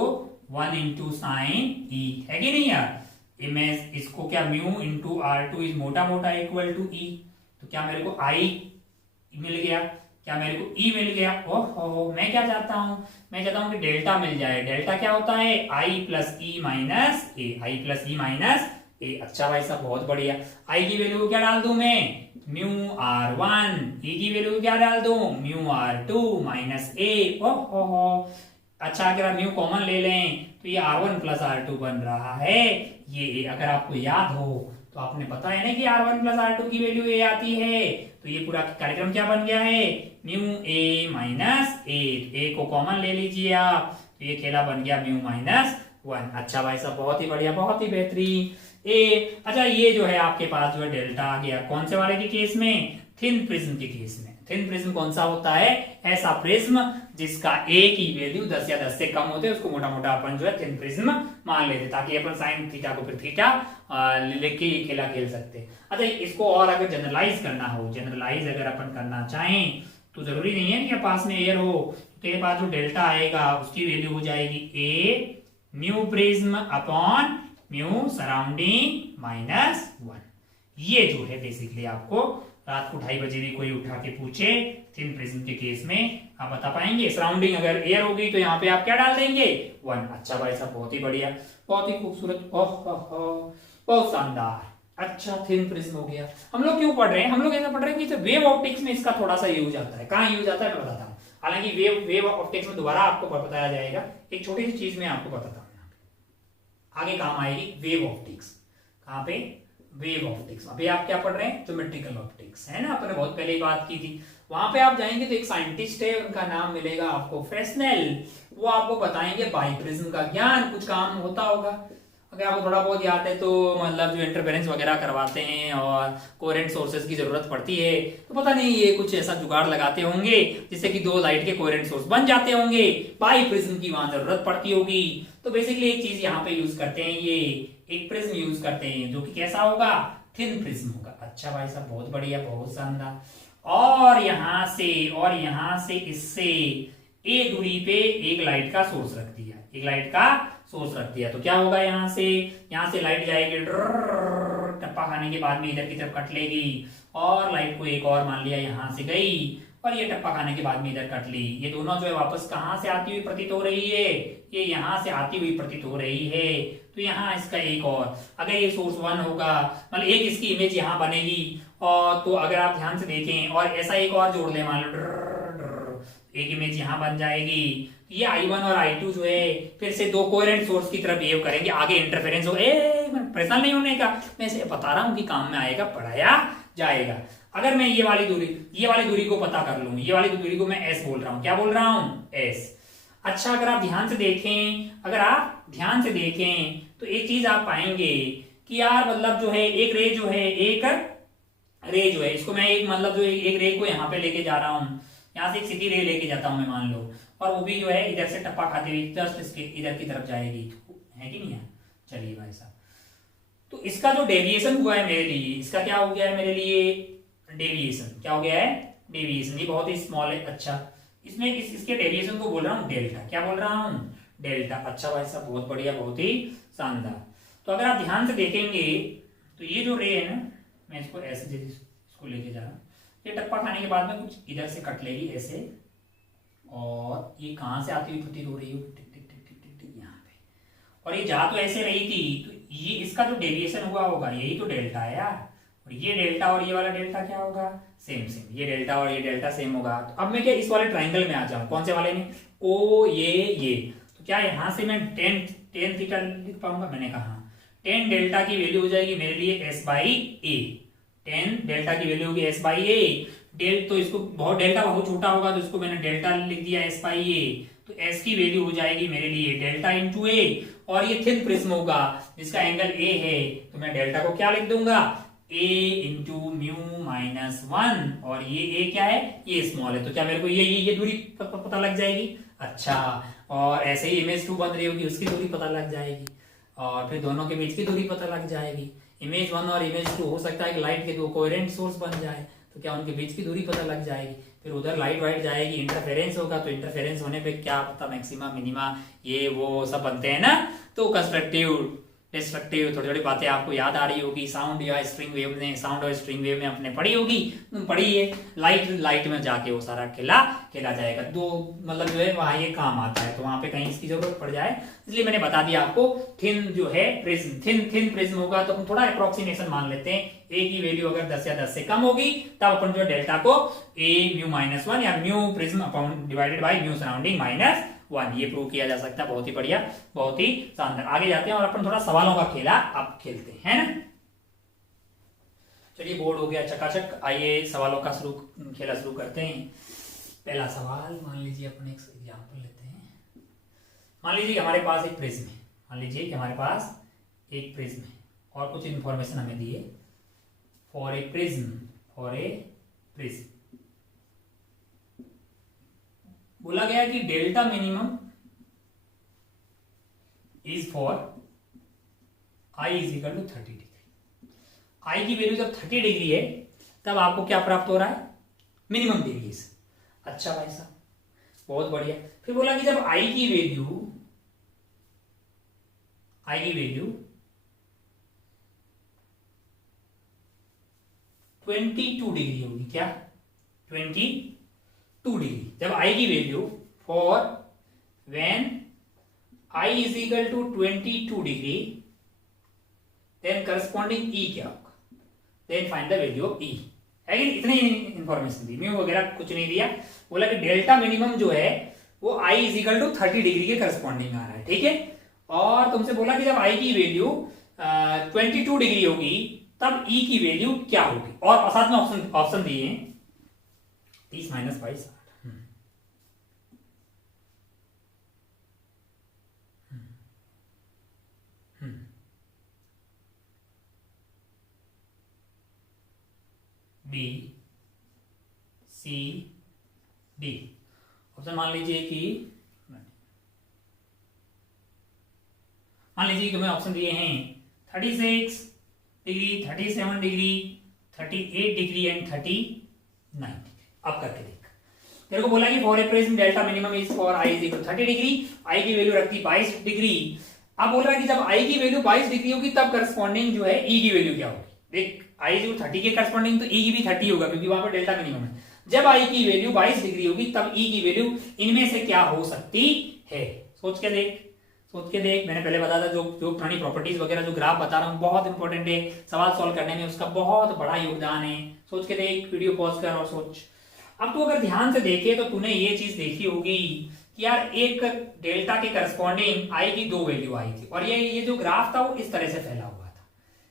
1 into sine E, है कि नहीं यार। ये मैं इसको क्या म्यू इंटू R2 इज मोटा मोटा इक्वल टू ई, तो क्या मेरे को आई मिल गया, क्या मेरे को ई मिल गया। ओहो, मैं क्या चाहता हूं, मैं चाहता हूं कि डेल्टा मिल जाए। डेल्टा क्या होता है, आई plus E minus A, I plus E minus A. अच्छा भाई साहब, बहुत बढ़िया। आई की वैल्यू क्या डाल दूं मैं, म्यू R1, ई की वैल्यू क्या डाल दूं, म्यू R2 माइनस ए। ओहो, अच्छा अगर म्यू कॉमन ले लें तो ये R1 प्लस R2 बन रहा है। ये अगर आपको याद हो तो आपने पता है ना कि R1 प्लस R2 की वैल्यू ए आती है, तो ये पूरा कार्यक्रम क्या बन गया है, म्यू ए माइनस ए को कॉमन ले लीजिए आप, तो ये खेला बन गया म्यू माइनस 1। अच्छा भाई साहब, बहुत ही बढ़िया, बहुत ही बेहतरीन। ए अच्छा, ये जो है आपके पास जो है डेल्टा आ गया, कौन से वाले के केस में, थिन प्रिज्म के केस में। थिन प्रिज्म कौन सा होता है, ऐसा प्रिज्म जिसका ए की वैल्यू 10 या 10 से कम होते हैं उसको मोटा मोटा अपन जो है थिन प्रिज्म मान लेते, ताकि अपन साइन थीटा को फिर थीटा लेके ये खेला खेल सकते। अच्छा, इसको और अगर जनरलाइज करना हो, जनरलाइज अगर अपन करना चाहें तो जरूरी नहीं है कि पास में एयर हो, तो तेरे पास जो डेल्टा आएगा उसकी वैल्यू हो जाएगी ए mu prism upon mu surrounding minus 1। ये जो है बेसिकली आपको रात को 2:30 बजे भी कोई उठा के पूछे थिन प्रिज्म के केस में आप बता पाएंगे। सराउंडिंग अगर एयर होगी तो यहाँ पे आप क्या डाल देंगे, 1। अच्छा भाई साहब, बहुत ही बढ़िया, बहुत ही खूबसूरत, बहुत शानदार। अच्छा, थिन प्रिज्म हो गया। हम लोग क्यों पढ़ रहे हैं, हम लोग ऐसा पढ़ रहे हैं कि वेव ऑप्टिक्स में इसका थोड़ा सा यूज आता है। कहाँ यूज आता है मैं बताता हूँ, हालांकि वेव ऑप्टिक्स में दोबारा आपको बताया जाएगा। एक छोटी सी चीज में आपको बताता हूँ, आगे काम आएगी वेव ऑप्टिक्स। कहाँ पे, वेव ऑप्टिक्स। अभी आप क्या पढ़ रहे हैं? ज्योमेट्रिकल ऑप्टिक्स, है ना, अपने बहुत पहले ही बात की थी। वहां पे आप जाएंगे तो एक साइंटिस्ट है, उनका नाम मिलेगा आपको फ्रेस्नेल। वो आपको बताएंगे बाइप्रिज्म का ज्ञान, कुछ काम होता होगा अगर आपको थोड़ा बहुत याद है तो, मतलब जो इंटरफेरेंस वगैरह करवाते हैं और कोहेरेंट सोर्सेज की जरूरत पड़ती है, तो पता नहीं ये कुछ ऐसा जुगाड़ लगाते होंगे जिससे कि दो लाइट के कोहेरेंट सोर्स बन जाते होंगे, बाइप्रिज्म की वहां जरूरत पड़ती होगी। तो बेसिकली एक चीज यहाँ पे यूज करते हैं, ये एक प्रिज्म यूज करते हैं जो कि कैसा होगा? थिन प्रिज्म होगा। अच्छा भाई साहब, बहुत बढ़िया, बहुत शानदार। और यहां से इससे ए दूरी पे एक लाइट का सोर्स रख दिया, एक लाइट का सोर्स रख दिया, तो क्या होगा? यहां से लाइट जाएगी, टप्पा खाने के बाद में इधर की तरफ कट लेगी, और लाइट को एक और मान लिया यहां से गई, और ये टप्पा खाने के बाद में इधर कट ली। ये दोनों जो है वापस कहां से आती हुई प्रतीत हो रही है? ये यहां से आती हुई प्रतीत हो रही है। तो यहाँ इसका एक और, अगर ये सोर्स 1 होगा, मतलब एक इसकी इमेज यहाँ बनेगी, और तो अगर आप ध्यान से देखें और ऐसा एक और जोड़ ले, मान लो एक इमेज यहाँ बन जाएगी। ये I1 और I2 जो है फिर से दो कोहेरेंट सोर्स की तरफ बिहेव करेंगे, आगे इंटरफेरेंस हो। परेशान नहीं होने का, मैं इसे बता रहा हूँ कि काम में आएगा, पढ़ाया जाएगा। अगर मैं ये वाली दूरी को पता कर लूं, ये वाली दूरी को मैं S बोल रहा हूँ, क्या बोल रहा हूँ? S। अच्छा, अगर आप ध्यान से देखें तो एक चीज आप पाएंगे कि यार मतलब जो है एक रे जो है इसको मैं एक मतलब जो एक रे को यहाँ पे लेके जा रहा हूँ, यहाँ से एक सीधी रे लेके जाता हूँ मैं, मान लो, और वो भी जो है इधर से टप्पा खाते हुए जस्ट इसके इधर की तरफ जाएगी, है कि नहीं है? चलिए भाई साहब, तो इसका जो डेविएशन हुआ है मेरे लिए, इसका क्या हो गया है मेरे लिए? डेविएशन क्या हो गया है? डेविएशन। ये बहुत ही स्मॉल है। अच्छा, इसमें इसके डेविएशन को बोल रहा हूँ डेल्टा। क्या बोल रहा हूँ? डेल्टा। अच्छा भाई साहब, बहुत बढ़िया, बहुत ही शानदार। तो अगर आप ध्यान से देखेंगे तो ये जो रे है ना, मैं इसको ऐसे इसको लेके जा रहा हूँ, ये टप्पा खाने के बाद में कुछ इधर से कट लेगी ऐसे, और ये कहां से आती हुई प्रतीत हो रही है? टिक टिक टिक टिक टिक टिक यहाँ पे, और ये जा तो ऐसे रही थी, तो ये इसका जो डेविएशन हुआ होगा यही तो डेल्टा है यार। और ये डेल्टा और ये वाला डेल्टा क्या होगा? सेम। ये डेल्टा और ये डेल्टा सेम होगा। तो अब मैं क्या इस वाले ट्राइंगल में आ जाऊं? कौन से वाले में? ओ ये तो क्या यहां से मैं टेन थीटा लिख पाऊंगा? मैंने कहा टेन डेल्टा की वैल्यू हो जाएगी मेरे लिए S बाई ए। 10 डेल्टा की वैल्यू होगी S बाई ए। तो इसको डेल्टा बहुत छोटा होगा तो इसको मैंने डेल्टा लिख दिया S बाई ए। तो S की वैल्यू हो जाएगी मेरे लिए डेल्टा इंटू ए, और ये थिन प्रिज्म होगा जिसका एंगल ए है, तो मैं डेल्टा को क्या लिख दूंगा? A इंटू म्यू माइनस 1, और ये A क्या है? ये स्मॉल है, तो क्या मेरे को ये दूरी पता लग जाएगी। अच्छा, और ऐसे ही इमेज 2 बन रही होगी, उसकी दूरी पता लग जाएगी, और फिर दोनों के बीच की दूरी पता लग जाएगी। इमेज 1 और इमेज 2 हो सकता है कि लाइट के दो कोहेरेंट सोर्स बन जाए, तो क्या उनके बीच की दूरी पता लग जाएगी। फिर उधर लाइट वाइट जाएगी, इंटरफेरेंस होगा, तो इंटरफेरेंस होने पे क्या पता मैक्सिमा मिनिमा ये वो सब बनते हैं ना। तो कंस्ट्रक्टिव डिस्ट्रक्टिव थोड़ी थोड़ी बातें आपको याद आ रही होगी। साउंड और स्ट्रिंग वेव में आपने पढ़ी होगी, पढ़ी है। लाइट में जाके वो सारा खेला जाएगा, दो मतलब जो है वहां ये काम आता है, तो वहां पे कहीं इसकी जरूरत पड़ जाए, इसलिए मैंने बता दिया आपको। थिन जो है प्रिज्म, थिन प्रिज्म होगा, तो हम थोड़ा अप्रोक्सीमेशन मान लेते हैं। ए की वैल्यू अगर 10 या 10 से कम होगी तब अपन जो डेल्टा को ए म्यू माइनस 1 या mu prism upon divided by mu surrounding minus 1, ये प्रूव किया जा सकता है। बहुत ही बढ़िया, बहुत ही शानदार। आगे जाते हैं और अपन थोड़ा सवालों का खेला अब खेलते हैं ना। चलिए, बोर्ड हो गया चकाचक, आइए सवालों का खेला शुरू करते हैं। पहला सवाल, मान लीजिए अपन एक एग्जांपल लेते हैं। मान लीजिए कि हमारे पास एक प्रिज्म है, और कुछ इंफॉर्मेशन हमें दी है। फॉर ए प्रिज्म बोला गया कि delta minimum is for I is equal to 30 degree. I की वैल्यू जब 30 डिग्री है तब आपको क्या प्राप्त हो रहा है? Minimum deviation. अच्छा भाई साहब, बहुत बढ़िया। फिर बोला कि जब आई की वैल्यू 22 डिग्री होगी, क्या 22 डिग्री, जब आई की value for when I is equal to 22 degree, then corresponding E क्या होगा? Then find the value of E. है कि इतनी इंफॉर्मेशन दी, म्यू वगैरह कुछ नहीं दिया। बोला कि डेल्टा मिनिमम जो है वो आई इज इक्वल टू 30 डिग्री के करस्पॉन्डिंग आ रहा है, ठीक है। और तुमसे बोला कि जब आई की वैल्यू 22 डिग्री होगी तब ई की वैल्यू क्या होगी। और साथ में ऑप्शन दिए हैं 30 minus 22 B C D. Option मान लीजिए तुम्हें ऑप्शन दिए हैं 36 degree, 37 degree, 38 degree and 39 degree. अब करके देख, तेरे को बोला कि for a prism delta minimum is for I is equal 30 degree, I की वैल्यू रखती 22 डिग्री। अब बोल रहा है कि जब आई की वैल्यू 22 डिग्री होगी तब करस्पॉन्डिंग जो है ई की वैल्यू क्या होगी। देख आई जो 30 के करस्पॉन्डिंग तो ई की भी 30 होगा क्योंकि वहां पर डेल्टा मिनिमम है। जब आई की वैल्यू 22 डिग्री होगी तब ई की वैल्यू इनमें से क्या हो सकती है। सोच के देख, मैंने पहले बताया था जो पुरानी प्रॉपर्टीज वगैरह जो ग्राफ बता रहा हूँ बहुत इंपॉर्टेंट है, सवाल सॉल्व करने में उसका बहुत बड़ा योगदान है। सोच के देख, वीडियो पॉज कर और सोच। अब तू अगर ध्यान से देखे तो तूने ये चीज देखी होगी कि यार एक डेल्टा के करस्पॉन्डिंग आई की 2 वैल्यू आई थी और ये जो ग्राफ था वो इस तरह से फैला हुआ था,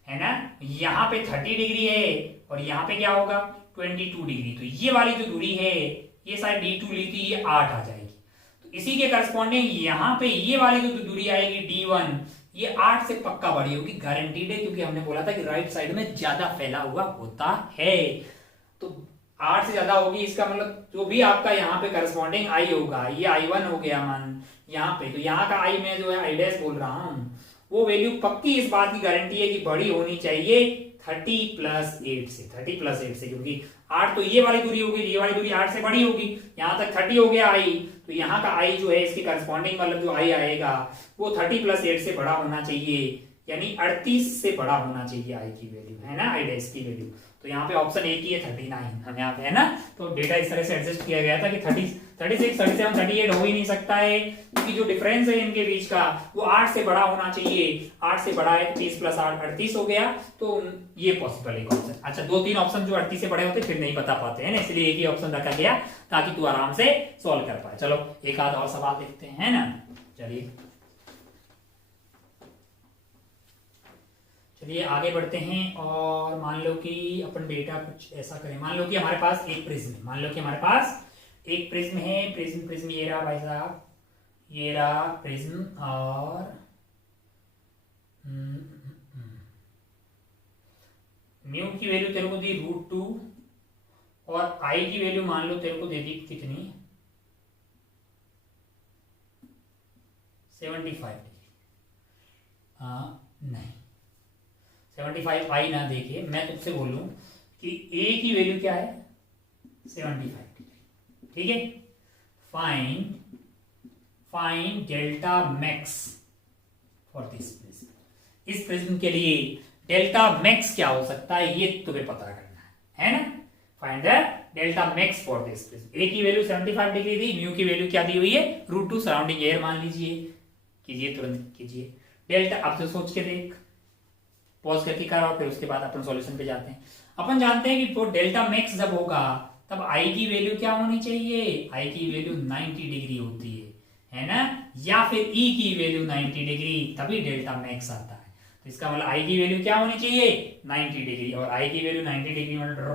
है ना। यहाँ पे 30 डिग्री है और यहाँ पे क्या होगा 22 डिग्री। तो ये वाली जो दूरी है ये शायद D2 ली थी, ये 8 आ जाएगी। तो इसी के करस्पॉन्डिंग यहाँ पे ये वाली जो दूरी आएगी D1, ये 8 से पक्का बड़ी होगी, गारंटीड है, क्योंकि हमने बोला था कि राइट साइड में ज्यादा फैला हुआ होता है। तो 8 से ज्यादा होगी, इसका मतलब जो भी आपका यहाँ पे करस्पॉन्डिंग आई होगा, ये I1 हो गया मान यहाँ पे, तो यहाँ का I में जो है I' बोल रहा हूँ, वो वैल्यू पक्की इस बात की गारंटी है कि बड़ी होनी चाहिए 30+8 से, क्योंकि 8 तो ये वाली दूरी होगी, ये वाली दूरी 8 से बड़ी होगी, यहाँ तक 30 हो गया आई, तो यहाँ का आई जो है इसकी करस्पॉन्डिंग मतलब जो आई आएगा वो 30+8 से बड़ा होना चाहिए, यानी 38 से बड़ा होना चाहिए आई की वैल्यू, है ना, I' की वैल्यू। तो यहाँ पे ऑप्शन ए की है 39 हम यहाँ पे, है ना। तो डेटा इस तरह से एडजस्ट किया गया था कि 36, 37, 38 हो ही नहीं सकता है, क्योंकि जो डिफरेंस है इनके बीच का वो 8 से बड़ा होना चाहिए। 8 से बड़ा है 30+8 38 हो गया, तो ये पॉसिबल है ऑप्शन। अच्छा 2-3 ऑप्शन जो 38 से बड़े होते फिर नहीं बता पाते हैं ना, इसलिए एक ही ऑप्शन रखा गया ताकि तू आराम से सॉल्व कर पाए। चलो एक आध और सवाल देखते हैं ना। चलिए आगे बढ़ते हैं और मान लो कि अपन डेटा कुछ ऐसा करें। मान लो कि हमारे पास एक प्रिज्म है, प्रिज्म ये रहा भाई साहब, ये रहा प्रिज्म, और म्यू की वैल्यू तेरे को दी √2 और आई की वैल्यू मान लो तेरे को दे दी कितनी 75 डिग्री। नहीं 75 आई ना देखे, मैं तुझसे बोलूं कि ए की वैल्यू क्या है 75 डिग्री, ठीक है। Find delta max for this prism. इस प्रिज्म के लिए डेल्टा मैक्स क्या हो सकता है ये तुम्हें पता करना है ना। Find the delta max for this prism. A की वैल्यू 75 डिग्री दी, म्यू की वैल्यू क्या दी हुई है √2 सराउंडिंग एयर मान लीजिए, कीजिए तुरंत कीजिए डेल्टा। अब तो सोच के देख, पॉज करके कर और फिर उसके बाद अपन सॉल्यूशन पे जाते हैं। अपन जानते हैं कि तो डेल्टा मैक्स जब होगा तब आई की वैल्यू क्या होनी चाहिए, आई की वैल्यू 90 डिग्री होती है ना, या फिर ई की वैल्यू 90 डिग्री, तभी डेल्टा मैक्स आता है। तो इसका मतलब आई की वैल्यू क्या होनी चाहिए 90 डिग्री, और आई की वैल्यू 90 डिग्री मतलब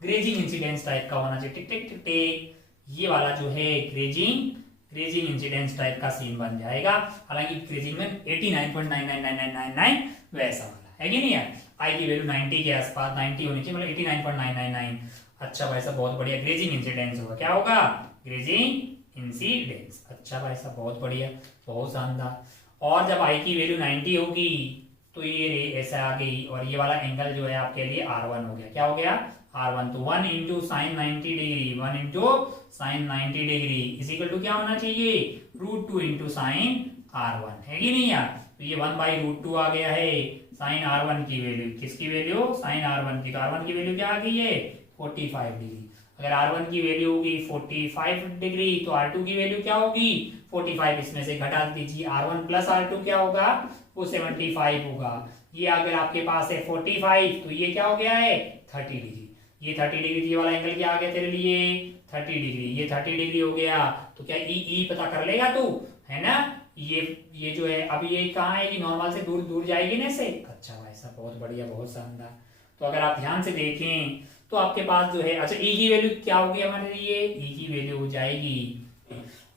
ग्रेजिंग इंसिडेंस टाइप का होना चाहिए, टिक टिक टिक टिक, ये वाला जो है ग्रेजिंग इंसिडेंस टाइप का सीन बन जाएगा। हालांकि ग्रेजिंग में 89.999999 वैसा वाला है कि नहीं यार। आई की वैल्यू 90 के आसपास 90 होनी चाहिए, मतलब 89.999। अच्छा भाई साहब बहुत बढ़िया, ग्रेजिंग इंसिडेंस होगा, क्या होगा ग्रेजिंग इंसिडेंस। अच्छा भाई साहब बहुत बढ़िया, बहुत शानदार। और जब आई की वैल्यू 90 होगी तो ये रे ऐसा आ गई, और ये वाला एंगल जो है आपके लिए R1 हो गया, क्या हो गया R1। तो 1 × sin 90 degree, 1 × sin 90 degree is equal to क्या होना चाहिए √2 × sin R1, है कि नहीं यार। तो ये 1/√2 आ गया है। sin R1 की वैल्यू, किसकी वैल्यू sin R1 की, तो R1 की वैल्यू क्या आ गई है 45 डिग्री। अगर R1 की वैल्यू होगी 45 डिग्री तो R2 की वैल्यू क्या होगी 45, इसमें से घटा दीजिए, R1 + R2 क्या होगा वो 75 होगा। ये अगर आपके पास है 45 तो ये क्या हो गया है 30 डिग्री। ये 30 डिग्री, ये वाला एंगल क्या आ गया तेरे लिए 30 डिग्री, ये 30 डिग्री हो गया। तो क्या ई पता कर लेगा तू, है ना। ये जो है अब ये कहाँ है कि नॉर्मल से दूर दूर जाएगी ना से। अच्छा भाई साहब बहुत बढ़िया, बहुत शानदार। तो अगर आप ध्यान से देखें तो आपके पास जो है, अच्छा ई की वैल्यू क्या होगी हमारे लिए, ई की वैल्यू हो जाएगी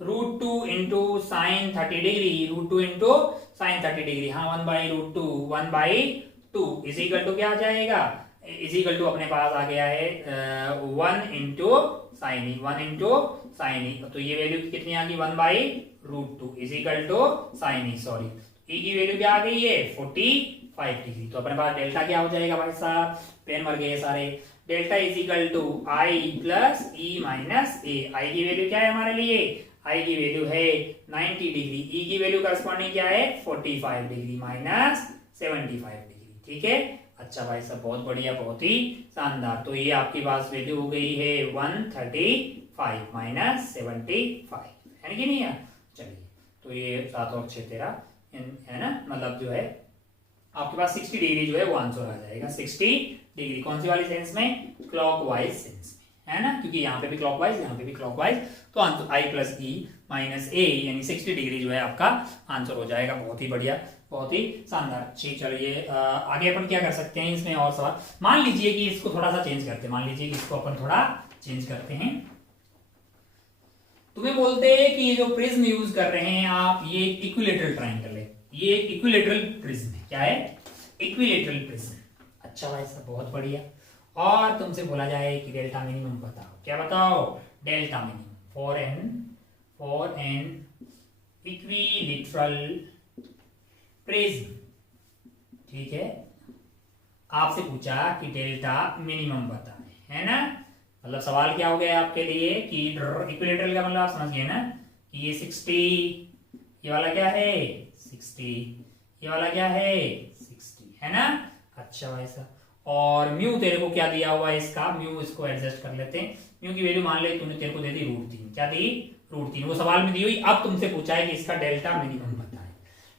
√2 into sine 30 degree, √2 into sine 30 degree, हाँ 1/√2, 1/2 इज इक्वल टू क्या आ जाएगा, इज इक्वल टू अपने पास आ गया है 1 into sine E, 1 into sine E. तो ये वैल्यू कितनी आ गई 1/√2 is equal to sine E, sorry E की वैल्यू क्या आ गई है 45 डिग्री। तो अपने पास डेल्टा क्या हो जाएगा भाई साहब, पेन मर गए सारे, delta is equal to I plus E minus A. I की वैल्यू क्या है हमारे लिए, आई की वैल्यू है 90 डिग्री, ई की वैल्यू करस्पॉन्डिंग क्या है 45 डिग्री माइनस 75 डिग्री, ठीक है। अच्छा भाई साहब बहुत बढ़िया, बहुत ही शानदार। तो ये आपके पास वैल्यू हो गई है 135 माइनस 75, है कि नहीं यार। चलिए तो ये 7 और 6 13 है ना, मतलब जो है आपके पास 60 डिग्री जो है वो आंसर आ जाएगा। 60 डिग्री कौन सी वाली सेंस में, क्लॉकवाइज सेंस में, है ना, क्योंकि यहाँ पे भी क्लॉकवाइज यहाँ पे भी क्लॉकवाइज। तो answer I plus E minus A यानी 60 डिग्री जो है आपका आंसर हो जाएगा। बहुत ही बढ़िया, बहुत ही शानदार। ठीक, चलिए आगे अपन क्या कर सकते हैं इसमें और सवाल। मान लीजिए कि इसको थोड़ा सा चेंज करते हैं, मान लीजिए कि इसको अपन थोड़ा चेंज करते हैं। तुम्हें बोलते हैं कि ये जो प्रिज्म यूज कर रहे हैं आप, ये इक्विलेटरल ट्रायंगल है, ये इक्विलेटरल प्रिज्म है। क्या है, इक्विलेटरल प्रिज्म। अच्छा भाई साहब बहुत बढ़िया। और तुमसे बोला जाए कि डेल्टा मिनिमम बताओ, क्या बताओ, delta minimum for an equilateral prism, ठीक है। आपसे पूछा कि डेल्टा मिनिमम बताएं, है ना। मतलब सवाल क्या हो गया आपके लिए कि इक्विलेटरल का मतलब आप समझ गए ना कि ये 60, ये वाला क्या है 60, ये वाला क्या है 60, है ना। अच्छा भाई साहब, और म्यू तेरे को क्या दिया हुआ है इसका, म्यू इसको एडजस्ट कर लेते हैं। म्यू की वैल्यू मान ले तूने, तेरे को दे दी √3, क्या दी √3, वो सवाल में दी हुई। अब तुमसे पूछा है कि इसका डेल्टा मिनिमम बताएं,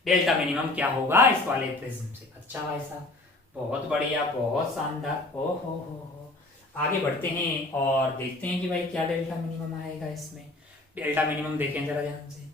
डेल्टा मिनिमम क्या होगा इस वाले प्रिज्म से। अच्छा भाई साहब बहुत बढ़िया, बहुत शानदार। ओ हो, आगे बढ़ते हैं और देखते हैं कि भाई क्या डेल्टा मिनिमम आएगा इसमें। डेल्टा मिनिमम देखें जरा ध्यान से।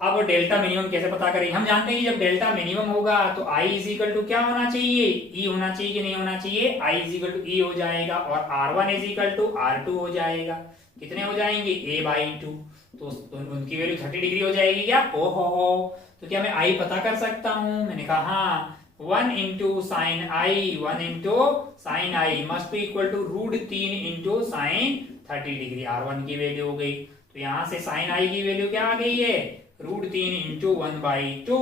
अब डेल्टा मिनिमम कैसे पता करें, हम जानते हैं कि जब डेल्टा मिनिमम होगा तो आई इज इक्वल टू क्या होना चाहिए, ई होना चाहिए कि नहीं होना चाहिए, आई इज इक्वल टू ई हो जाएगा और R1 is equal to R2 हो जाएगा। कितने हो जाएंगे a/2, तो उनकी वैल्यू 30 डिग्री हो जाएगी क्या, ओ हो। तो क्या मैं आई पता कर सकता हूं, मैंने कहा हाँ, 1 into sine I, 1 into sine I must be equal to √3 into sine 30 degree. R1 की वैल्यू हो गई, तो यहां से साइन आई की वैल्यू क्या आ गई है √3 इंटू 1/2,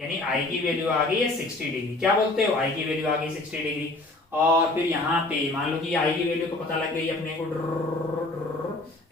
यानी आई की वैल्यू आ गई है 60 डिग्री। क्या बोलते हो, आई की वैल्यू आ गई 60 डिग्री। और फिर यहाँ पे मान लो कि आई की वैल्यू को पता लग गई अपने को,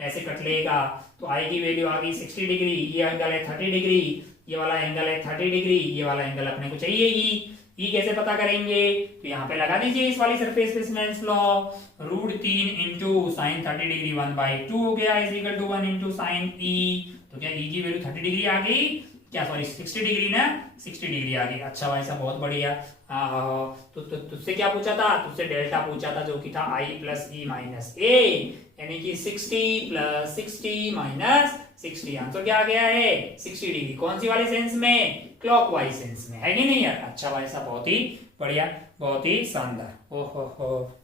ऐसे कट लेगा, तो आई की वैल्यू आ गई 60 डिग्री, ये एंगल है 30 डिग्री, ये वाला एंगल है 30 डिग्री, ये वाला एंगल अपने को चाहिए ई। ई कैसे पता करेंगे, तो यहाँ पे लगा दीजिए इस वाली सरफेस पे Snell's law, √3 into sine 30 degree 1/2 हो गया is equal to 1 into sine E. तो क्या ई की वैल्यू 30 डिग्री आ गई, क्या सॉरी 60 डिग्री ना, 60 डिग्री आ गई। अच्छा भाई साहब बहुत बढ़िया। तो तुझसे क्या पूछा था, तुझसे डेल्टा पूछा था जो कि था आई प्लस ई माइनस ए, यानी कि 60 प्लस 60 माइनस 60, आंसर क्या आ गया है 60 डिग्री। कौन सी वाली सेंस में, क्लॉकवाइज सेंस में, है कि नहीं यार। अच्छा भाई साहब बहुत ही बढ़िया, बहुत ही शानदार। ओहो,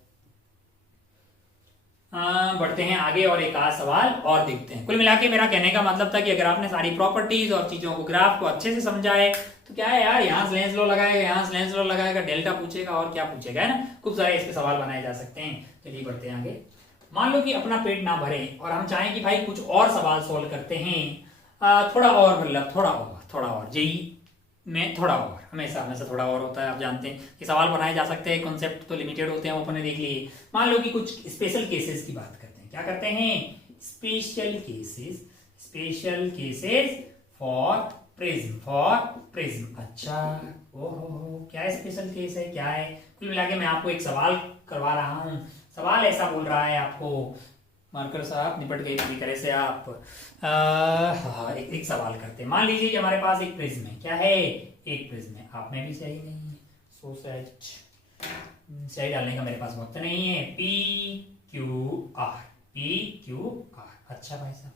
बढ़ते हैं आगे और एक आध सवाल और देखते हैं। कुल मिला के मेरा कहने का मतलब था कि अगर आपने सारी प्रॉपर्टीज और चीजों को, ग्राफ को अच्छे से समझा है तो क्या है यार, यहाँ लेंस लॉ लगाएगा, यहाँ लेंस लॉ लगाएगा, डेल्टा पूछेगा और क्या पूछेगा, है ना। खूब सारे इसके सवाल बनाए जा सकते हैं। चलिए बढ़ते हैं आगे। मान लो कि अपना पेट ना भरे और हम चाहें कि भाई कुछ और सवाल सोल्व करते हैं, थोड़ा और, मतलब थोड़ा और जेई में थोड़ा और, हमेशा थोड़ा और होता है। आप जानते हैं कि सवाल बनाए जा सकते हैं, कॉन्सेप्ट तो लिमिटेड होते हैं, वो अपने देख लिए। मान लो कि कुछ स्पेशल केसेस की बात करते हैं, क्या करते हैं, स्पेशल केसेस फॉर प्रिज्म। अच्छा ओहो, क्या स्पेशल केस है, क्या है। कुल मिला के मैं आपको एक सवाल करवा रहा हूं। सवाल ऐसा बोल रहा है आपको, मार्कर साहब निपट गई पूरी तरह से आप। हाँ एक सवाल करते हैं। मान लीजिए कि हमारे पास एक प्रिज्म है, क्या है, एक प्रिज्म है। आप में भी सही नहीं है, सो सही डालने का मेरे पास वक्त नहीं है। PQR। अच्छा भाई साहब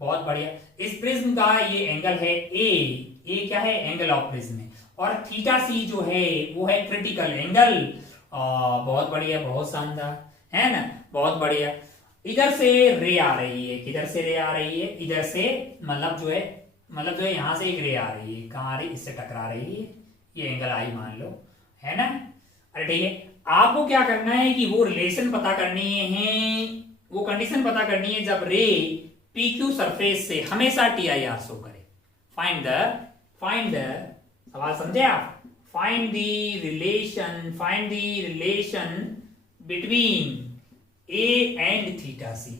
बहुत बढ़िया। इस प्रिज्म का ये एंगल है ए क्या है, एंगल ऑफ प्रिज्म है, और थीटा सी जो है वो है क्रिटिकल एंगल। बहुत बढ़िया, बहुत शानदार, है ना, बहुत बढ़िया। इधर से रे आ रही है, किधर से रे आ रही है, इधर से, मतलब जो है यहां से एक रे आ रही है, कहां आ रही, इससे टकरा रही है, ये एंगल आई मान लो, है ना। अरे ठीक है, आपको क्या करना है कि वो रिलेशन पता करनी है, वो कंडीशन पता करनी है जब रे PQ सरफेस से हमेशा TIR शो करे। फाइंड द सवाल समझे आप, find the relation between A and theta C,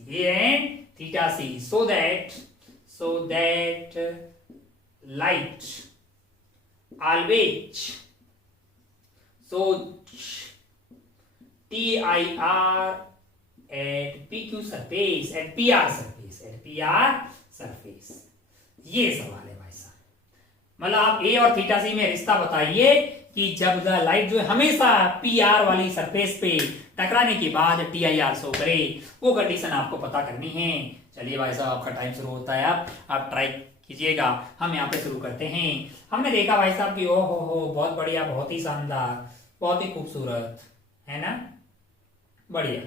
so that light always shows TIR at PQ surface, at PR surface। ये सवाल है भाई साहब, मतलब आप ए और थीटा सी में रिश्ता बताइए कि जब लाइट जो है हमेशा PR वाली सरफेस पे टकराने के बाद TIR शो करे, वो कंडीशन आपको पता करनी है। चलिए भाई साहब, आपका टाइम शुरू होता है, आप ट्राई कीजिएगा। हम यहाँ पे शुरू करते हैं। हमने देखा भाई साहब कि ओ हो बहुत बढ़िया, बहुत ही शानदार, बहुत ही खूबसूरत, है ना, बढ़िया।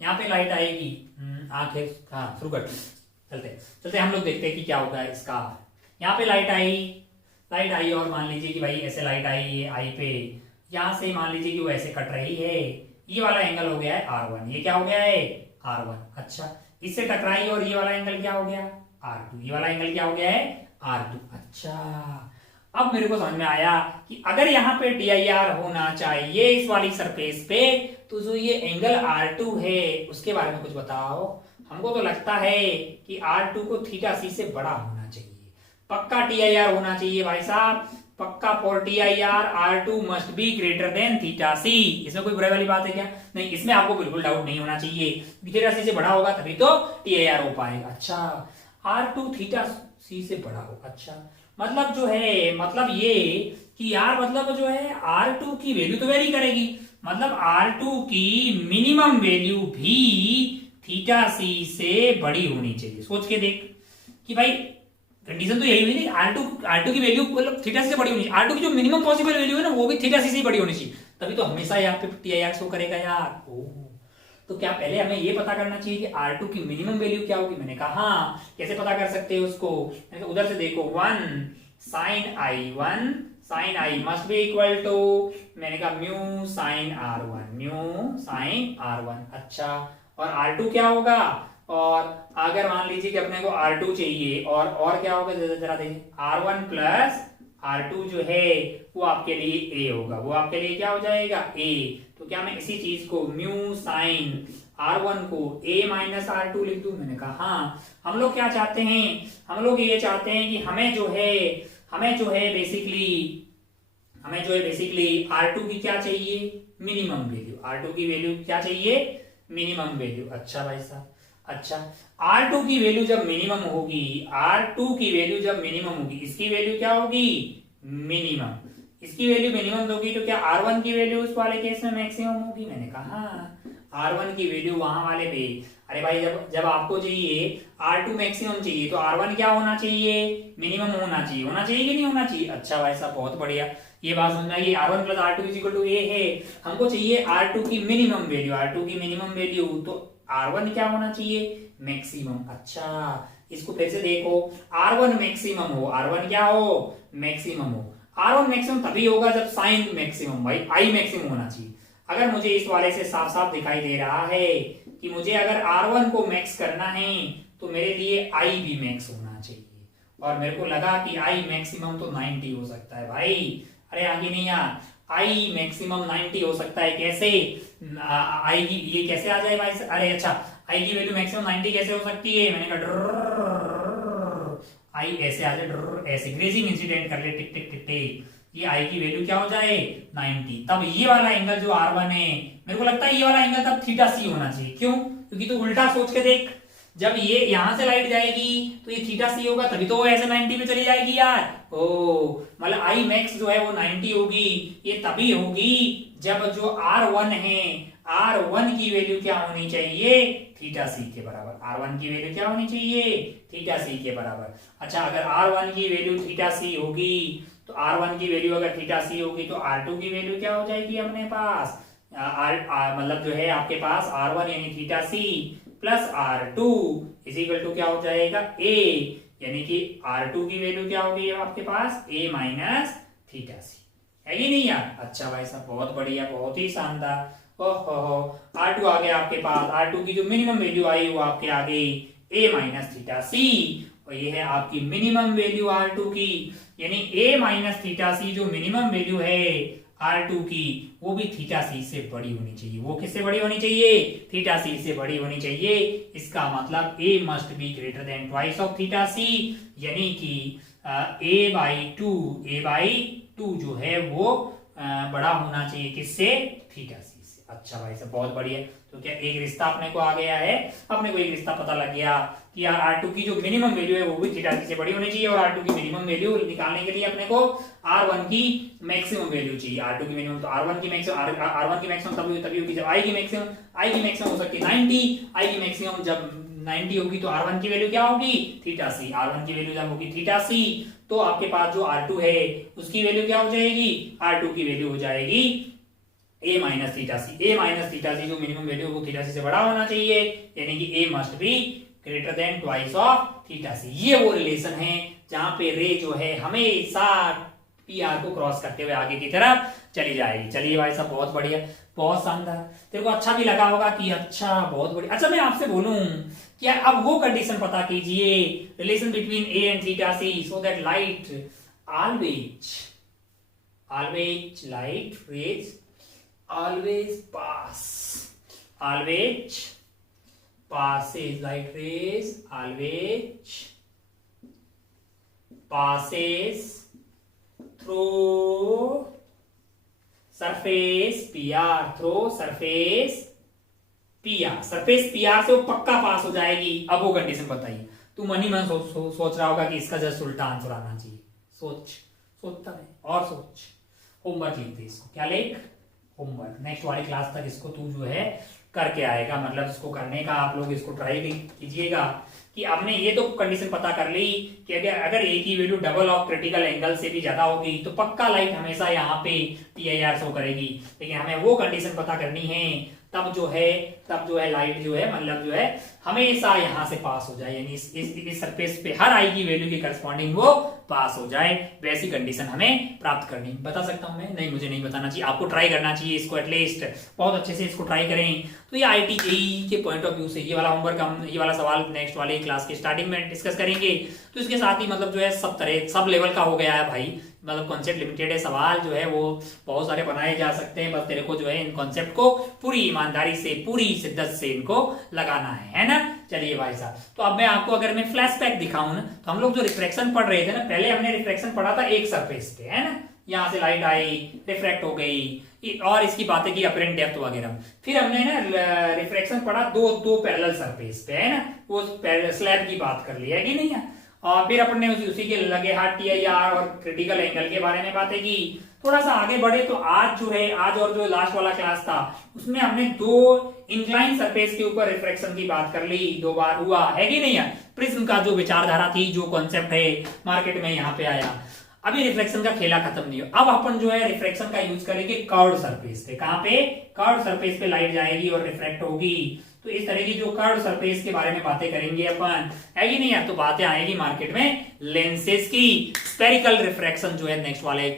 यहाँ पे लाइट आएगी, आंखें, हाँ शुरू कर, चलते हम लोग देखते हैं कि क्या होता है इसका। यहाँ पे लाइट आई और मान लीजिए कि भाई ऐसे लाइट आई आई पे, यहाँ से मान लीजिए कि वो ऐसे कट रही है, ये वाला एंगल हो गया है R1, ये क्या हो गया है R1। अच्छा, इससे टकराई और ये वाला एंगल क्या हो गया R2, ये वाला एंगल क्या हो गया है R2। अच्छा, अब मेरे को समझ में आया कि अगर यहाँ पे TIR होना चाहिए इस वाली सरफेस पे, तो जो ये एंगल R2 है उसके बारे में कुछ बताओ। हमको तो लगता है कि R2 को थीटा सी से बड़ा होना चाहिए, पक्का TIR होना चाहिए भाई साहब, पक्का। फॉर TIR R2 must be greater than theta C. इसमें कोई बुराई वाली बात है क्या? नहीं, इसमें आपको बिल्कुल डाउट नहीं होना चाहिए, थीटा सी से बड़ा होगा तभी तो TIR हो पाएगा। अच्छा, R2 थीटा सी से बड़ा हो, अच्छा मतलब जो है, मतलब ये कि यार मतलब जो है R2 की वैल्यू तो वेरी करेगी, मतलब R2 की मिनिमम वैल्यू भी थीटा सी से बड़ी होनी चाहिए। सोच के देख कि भाई कंडीशन तो यही हुई नहीं, R2 की वैल्यू मतलब थीटा सी से बड़ी होनी चाहिए, R2 की जो मिनिमम पॉसिबल वैल्यू है ना वो भी थीटा सी से बड़ी होनी चाहिए, तभी तो हमेशा यहाँ पे TIR शो करेगा यार। तो क्या पहले हमें ये पता करना चाहिए कि R2 की मिनिमम वैल्यू क्या होगी? मैंने कहा हाँ, कैसे पता कर सकते हो उसको? मैंने कहा उधर से देखो, 1 sin I must be equal to, मैंने कहा म्यू साइन R1। अच्छा, और R2 क्या होगा? और अगर मान लीजिए कि अपने को R2 चाहिए, और क्या होगा जरा देखिए, R1 प्लस R2 जो है वो आपके लिए A होगा, वो आपके लिए क्या हो जाएगा A। तो क्या मैं इसी चीज को म्यू साइन R1 को A माइनस R2 लिख दूं? मैंने कहा हाँ। हम लोग क्या चाहते हैं, हम लोग ये चाहते हैं कि हमें जो है बेसिकली R2 की क्या चाहिए, मिनिमम वैल्यू। R2 की वैल्यू क्या चाहिए, मिनिमम वैल्यू। अच्छा भाई साहब, अच्छा R2 की वैल्यू जब मिनिमम होगी, इसकी वैल्यू क्या होगी, मिनिमम। इसकी वैल्यू मिनिमम होगी तो क्या R1 की वैल्यू उस वाले केस में मैक्सिमम होगी? मैंने कहा R1 की वैल्यू वहां वाले पे, अरे भाई जब आपको चाहिए R2 मैक्सिमम चाहिए तो R1 क्या होना चाहिए, मिनिमम होना चाहिए कि नहीं होना चाहिए? अच्छा भाई साहब, बहुत बढ़िया, ये बात समझना, ये R1 plus R2 is equal to A है। हमको चाहिए R2 की मिनिमम वैल्यू, तो R1 क्या होना चाहिए, मैक्सिमम। अच्छा, इसको फिर से देखो, R1 मैक्सिमम हो, R1 क्या हो, मैक्सिमम हो। R1 मैक्सिमम तभी होगा जब साइन मैक्सिमम, भाई I मैक्सिमम होना चाहिए। अगर मुझे इस वाले से साफ साफ दिखाई दे रहा है कि मुझे अगर R1 को मैक्स करना है तो मेरे लिए I भी मैक्स होना चाहिए, और मेरे को लगा कि I मैक्सिमम तो 90 हो सकता है भाई। अरे आगे नहीं यार, I मैक्सिमम 90 हो सकता है, कैसे I की ये कैसे आ जाए भाई? अरे अच्छा, I की वैल्यू मैक्सिमम 90 कैसे हो सकती है? मैंने कहा I ऐसे आ जाए, ऐसे ग्रेजिंग इंसिडेंट कर ले, टिक टिक टिक टिक, ये आई की वैल्यू क्या हो जाए 90। तब ये वाला एंगल जो R1 है, मेरे को लगता है ये वाला एंगल तब थीटा सी होना चाहिए। क्यों? क्योंकि तो उल्टा सोच के देख, जब ये यहां से लाइट जाएगी तो ये थीटा सी होगा, तभी तो वो ऐसे 90 पे चली जाएगी यार। ओ मतलब आई मैक्स जो है वो 90 होगी। ये तभी होगी जब जो R1 है, R1 की वैल्यू क्या होनी चाहिए थीटा सी के बराबर। R1 की वैल्यू क्या होनी चाहिए थीटा सी के बराबर। अच्छा, अगर R1 की वैल्यू थीटा सी होगी तो R1 की वैल्यू अगर थीटा सी होगी तो R2 की वैल्यू क्या हो जाएगी अपने पास, मतलब जो है आपके पास R1 यानी theta C plus R2 is equal to क्या हो जाएगा A, यानी कि R2 की वैल्यू क्या होगी आपके पास A माइनस थीटा सी। है ही नहीं यार? अच्छा भाई साहब, बहुत बढ़िया, बहुत ही शानदार। ओहो, R2 आ गया आपके पास। R2 की जो मिनिमम वैल्यू आई वो आपके आ गई A माइनस थीटा सी, और ये है आपकी मिनिमम वैल्यू R2 की, यानी A माइनस थीटा सी जो मिनिमम वैल्यू है R2 की वो भी थीटा सी से बड़ी होनी चाहिए। वो किससे बड़ी होनी चाहिए? थीटा सी से बड़ी होनी चाहिए। इसका मतलब A must be greater than twice of theta C, यानी कि A बाई टू जो है वो बड़ा होना चाहिए किससे? थीटा सी से। अच्छा भाई साहब, बहुत बढ़िया। तो क्या एक रिश्ता अपने को आ गया है, अपने को एक रिश्ता पता लग गया कि यार R2 की जो मिनिमम वैल्यू है वो भी थीटा सी से बड़ी होनी चाहिए, और R2 की मिनिमम वैल्यू निकालने के लिए अपने को R1 की मैक्सिमम वैल्यू चाहिए। R2 की मिनिमम तो R1 की मैक्सिमम तभी होगी जब I की मैक्सिमम हो सकती है 90। I की मैक्सिमम जब 90 होगी तो R1 की वैल्यू क्या होगी थीटा सी। R1 की वैल्यू जब होगी थीटा सी तो आपके पास जो R2 है उसकी वैल्यू क्या हो जाएगी? R2 की वैल्यू हो जाएगी A minus theta C. A minus theta C जो मिनिमम वैल्यू वो थीटा सी से बड़ा होना चाहिए, यानी कि A must be greater than twice of theta C. ये वो रिलेशन है जहां पे रे जो है हमेशा PR को क्रॉस करते हुए आगे की तरफ चली जाएगी। चलिए भाई साहब, बहुत बढ़िया, बहुत शानदार। तेरे को अच्छा भी लगा होगा कि अच्छा बहुत बढ़िया। अच्छा, मैं आपसे बोलूं क्या, अब वो कंडीशन पता कीजिए relation between A and theta C, so that light always light rays always passes light rays always passes through surface surface PR से वो पक्का पास हो जाएगी। अब वो कंडीशन बताइए। तू मन ही मन सोच रहा होगा कि इसका जस्ट उल्टा आंसर आना चाहिए। सोचता है और सोच। होमवर्क लिखते इसको, क्या लिख? होमवर्क। नेक्स्ट वाली क्लास तक इसको तू जो है करके आएगा, मतलब इसको करने का आप लोग इसको ट्राई कीजिएगा कि आपने ये तो कंडीशन पता कर ली कि अगर ए की value double of critical angle से भी ज्यादा होगी तो पक्का लाइट हमेशा यहाँ पे PIR शो करेगी। लेकिन हमें वो कंडीशन पता करनी है तब जो है लाइट जो है मतलब जो है हमेशा यहाँ से पास हो जाए, यानी इस सरफेस पे हर आई की वैल्यू के करस्पॉन्डिंग वो पास हो जाए। वैसी कंडीशन हमें प्राप्त करनी। बता सकता हूं मैं? नहीं, मुझे नहीं बताना चाहिए, आपको ट्राई करना चाहिए इसको। एटलीस्ट बहुत अच्छे से इसको ट्राई करें। तो ये IIT JEE के पॉइंट ऑफ व्यू से ये वाला होमवर्क हम ये वाला सवाल नेक्स्ट वाले क्लास के स्टार्टिंग में डिस्कस करेंगे। तो इसके साथ ही मतलब जो है सब लेवल का हो गया है भाई, मतलब कॉन्सेप्ट लिमिटेड है। सवाल जो है वो बहुत सारे बनाए जा सकते हैं, बस तेरे को जो है इन कॉन्सेप्ट को पूरी ईमानदारी से पूरी शिद्दत से इनको लगाना है ना। चलिए भाई साहब, तो अब मैं आपको अगर मैं फ्लैशबैक दिखाऊं ना, तो हम लोग जो रिफ्रैक्शन पढ़ रहे थे ना, पहले हमने रिफ्रैक्शन पढ़ा था एक सरफेस पे, है ना। यहाँ से लाइट आई, रिफ्रैक्ट हो गई और इसकी बातें की अपरेंट डेप्थ वगैरह। फिर हमने ना रिफ्रैक्शन पढ़ा दो पैरेलल सरफेस पे, है ना, वो स्लैब की बात कर ली है कि नहीं है। और फिर अपन ने उसी के लगे हाथ TIR और क्रिटिकल एंगल के बारे में बातें की। थोड़ा सा आगे बढ़े तो आज और जो लास्ट वाला क्लास था उसमें हमने दो इंक्लाइन सरफेस के ऊपर रिफ्रैक्शन की बात कर ली। 2 बार हुआ है कि नहीं है। प्रिज्म का जो विचारधारा थी, जो कॉन्सेप्ट है मार्केट में यहाँ पे आया। अभी रिफ्लेक्शन का खेला खत्म नहीं हो। अब अपन जो है रिफ्रैक्शन का यूज करेंगे कर्व्ड सरफेस पे। कहां पे? कर्व्ड सरफेस पे लाइट जाएगी और रिफ्रैक्ट होगी। तो इस तरह की जो कर्व्ड सरफेस के बारे में बातें करेंगे अपन, है कि नहीं यार। तो बातें आएगी मार्केट में लेंसेज की। स्फेरिकल रिफ्रैक्शन जो है नेक्स्ट वाले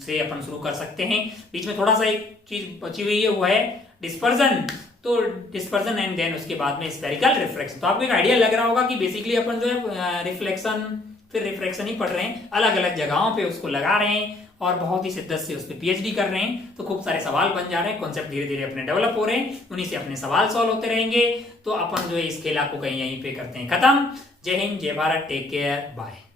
से अपन शुरू कर सकते हैं। बीच में थोड़ा सा एक चीज बची हुई है, वो है डिस्पर्जन। तो डिस्पर्जन एंड देन उसके बाद में स्फेरिकल रिफ्रैक्शन। तो आपको एक आइडिया लग रहा होगा कि बेसिकली अपन जो है रिफ्लेक्शन फिर रिफ्रैक्शन ही पढ़ रहे हैं, अलग अलग जगहों पे उसको लगा रहे हैं और बहुत ही शिद्दत से उस पर PhD कर रहे हैं। तो खूब सारे सवाल बन जा रहे हैं, कॉन्सेप्ट धीरे धीरे अपने डेवलप हो रहे हैं, उन्हीं से अपने सवाल सॉल्व होते रहेंगे। तो अपन जो है इस खेला को कहीं यहीं पे करते हैं खत्म। जय हिंद, जय भारत, टेक केयर, बाय।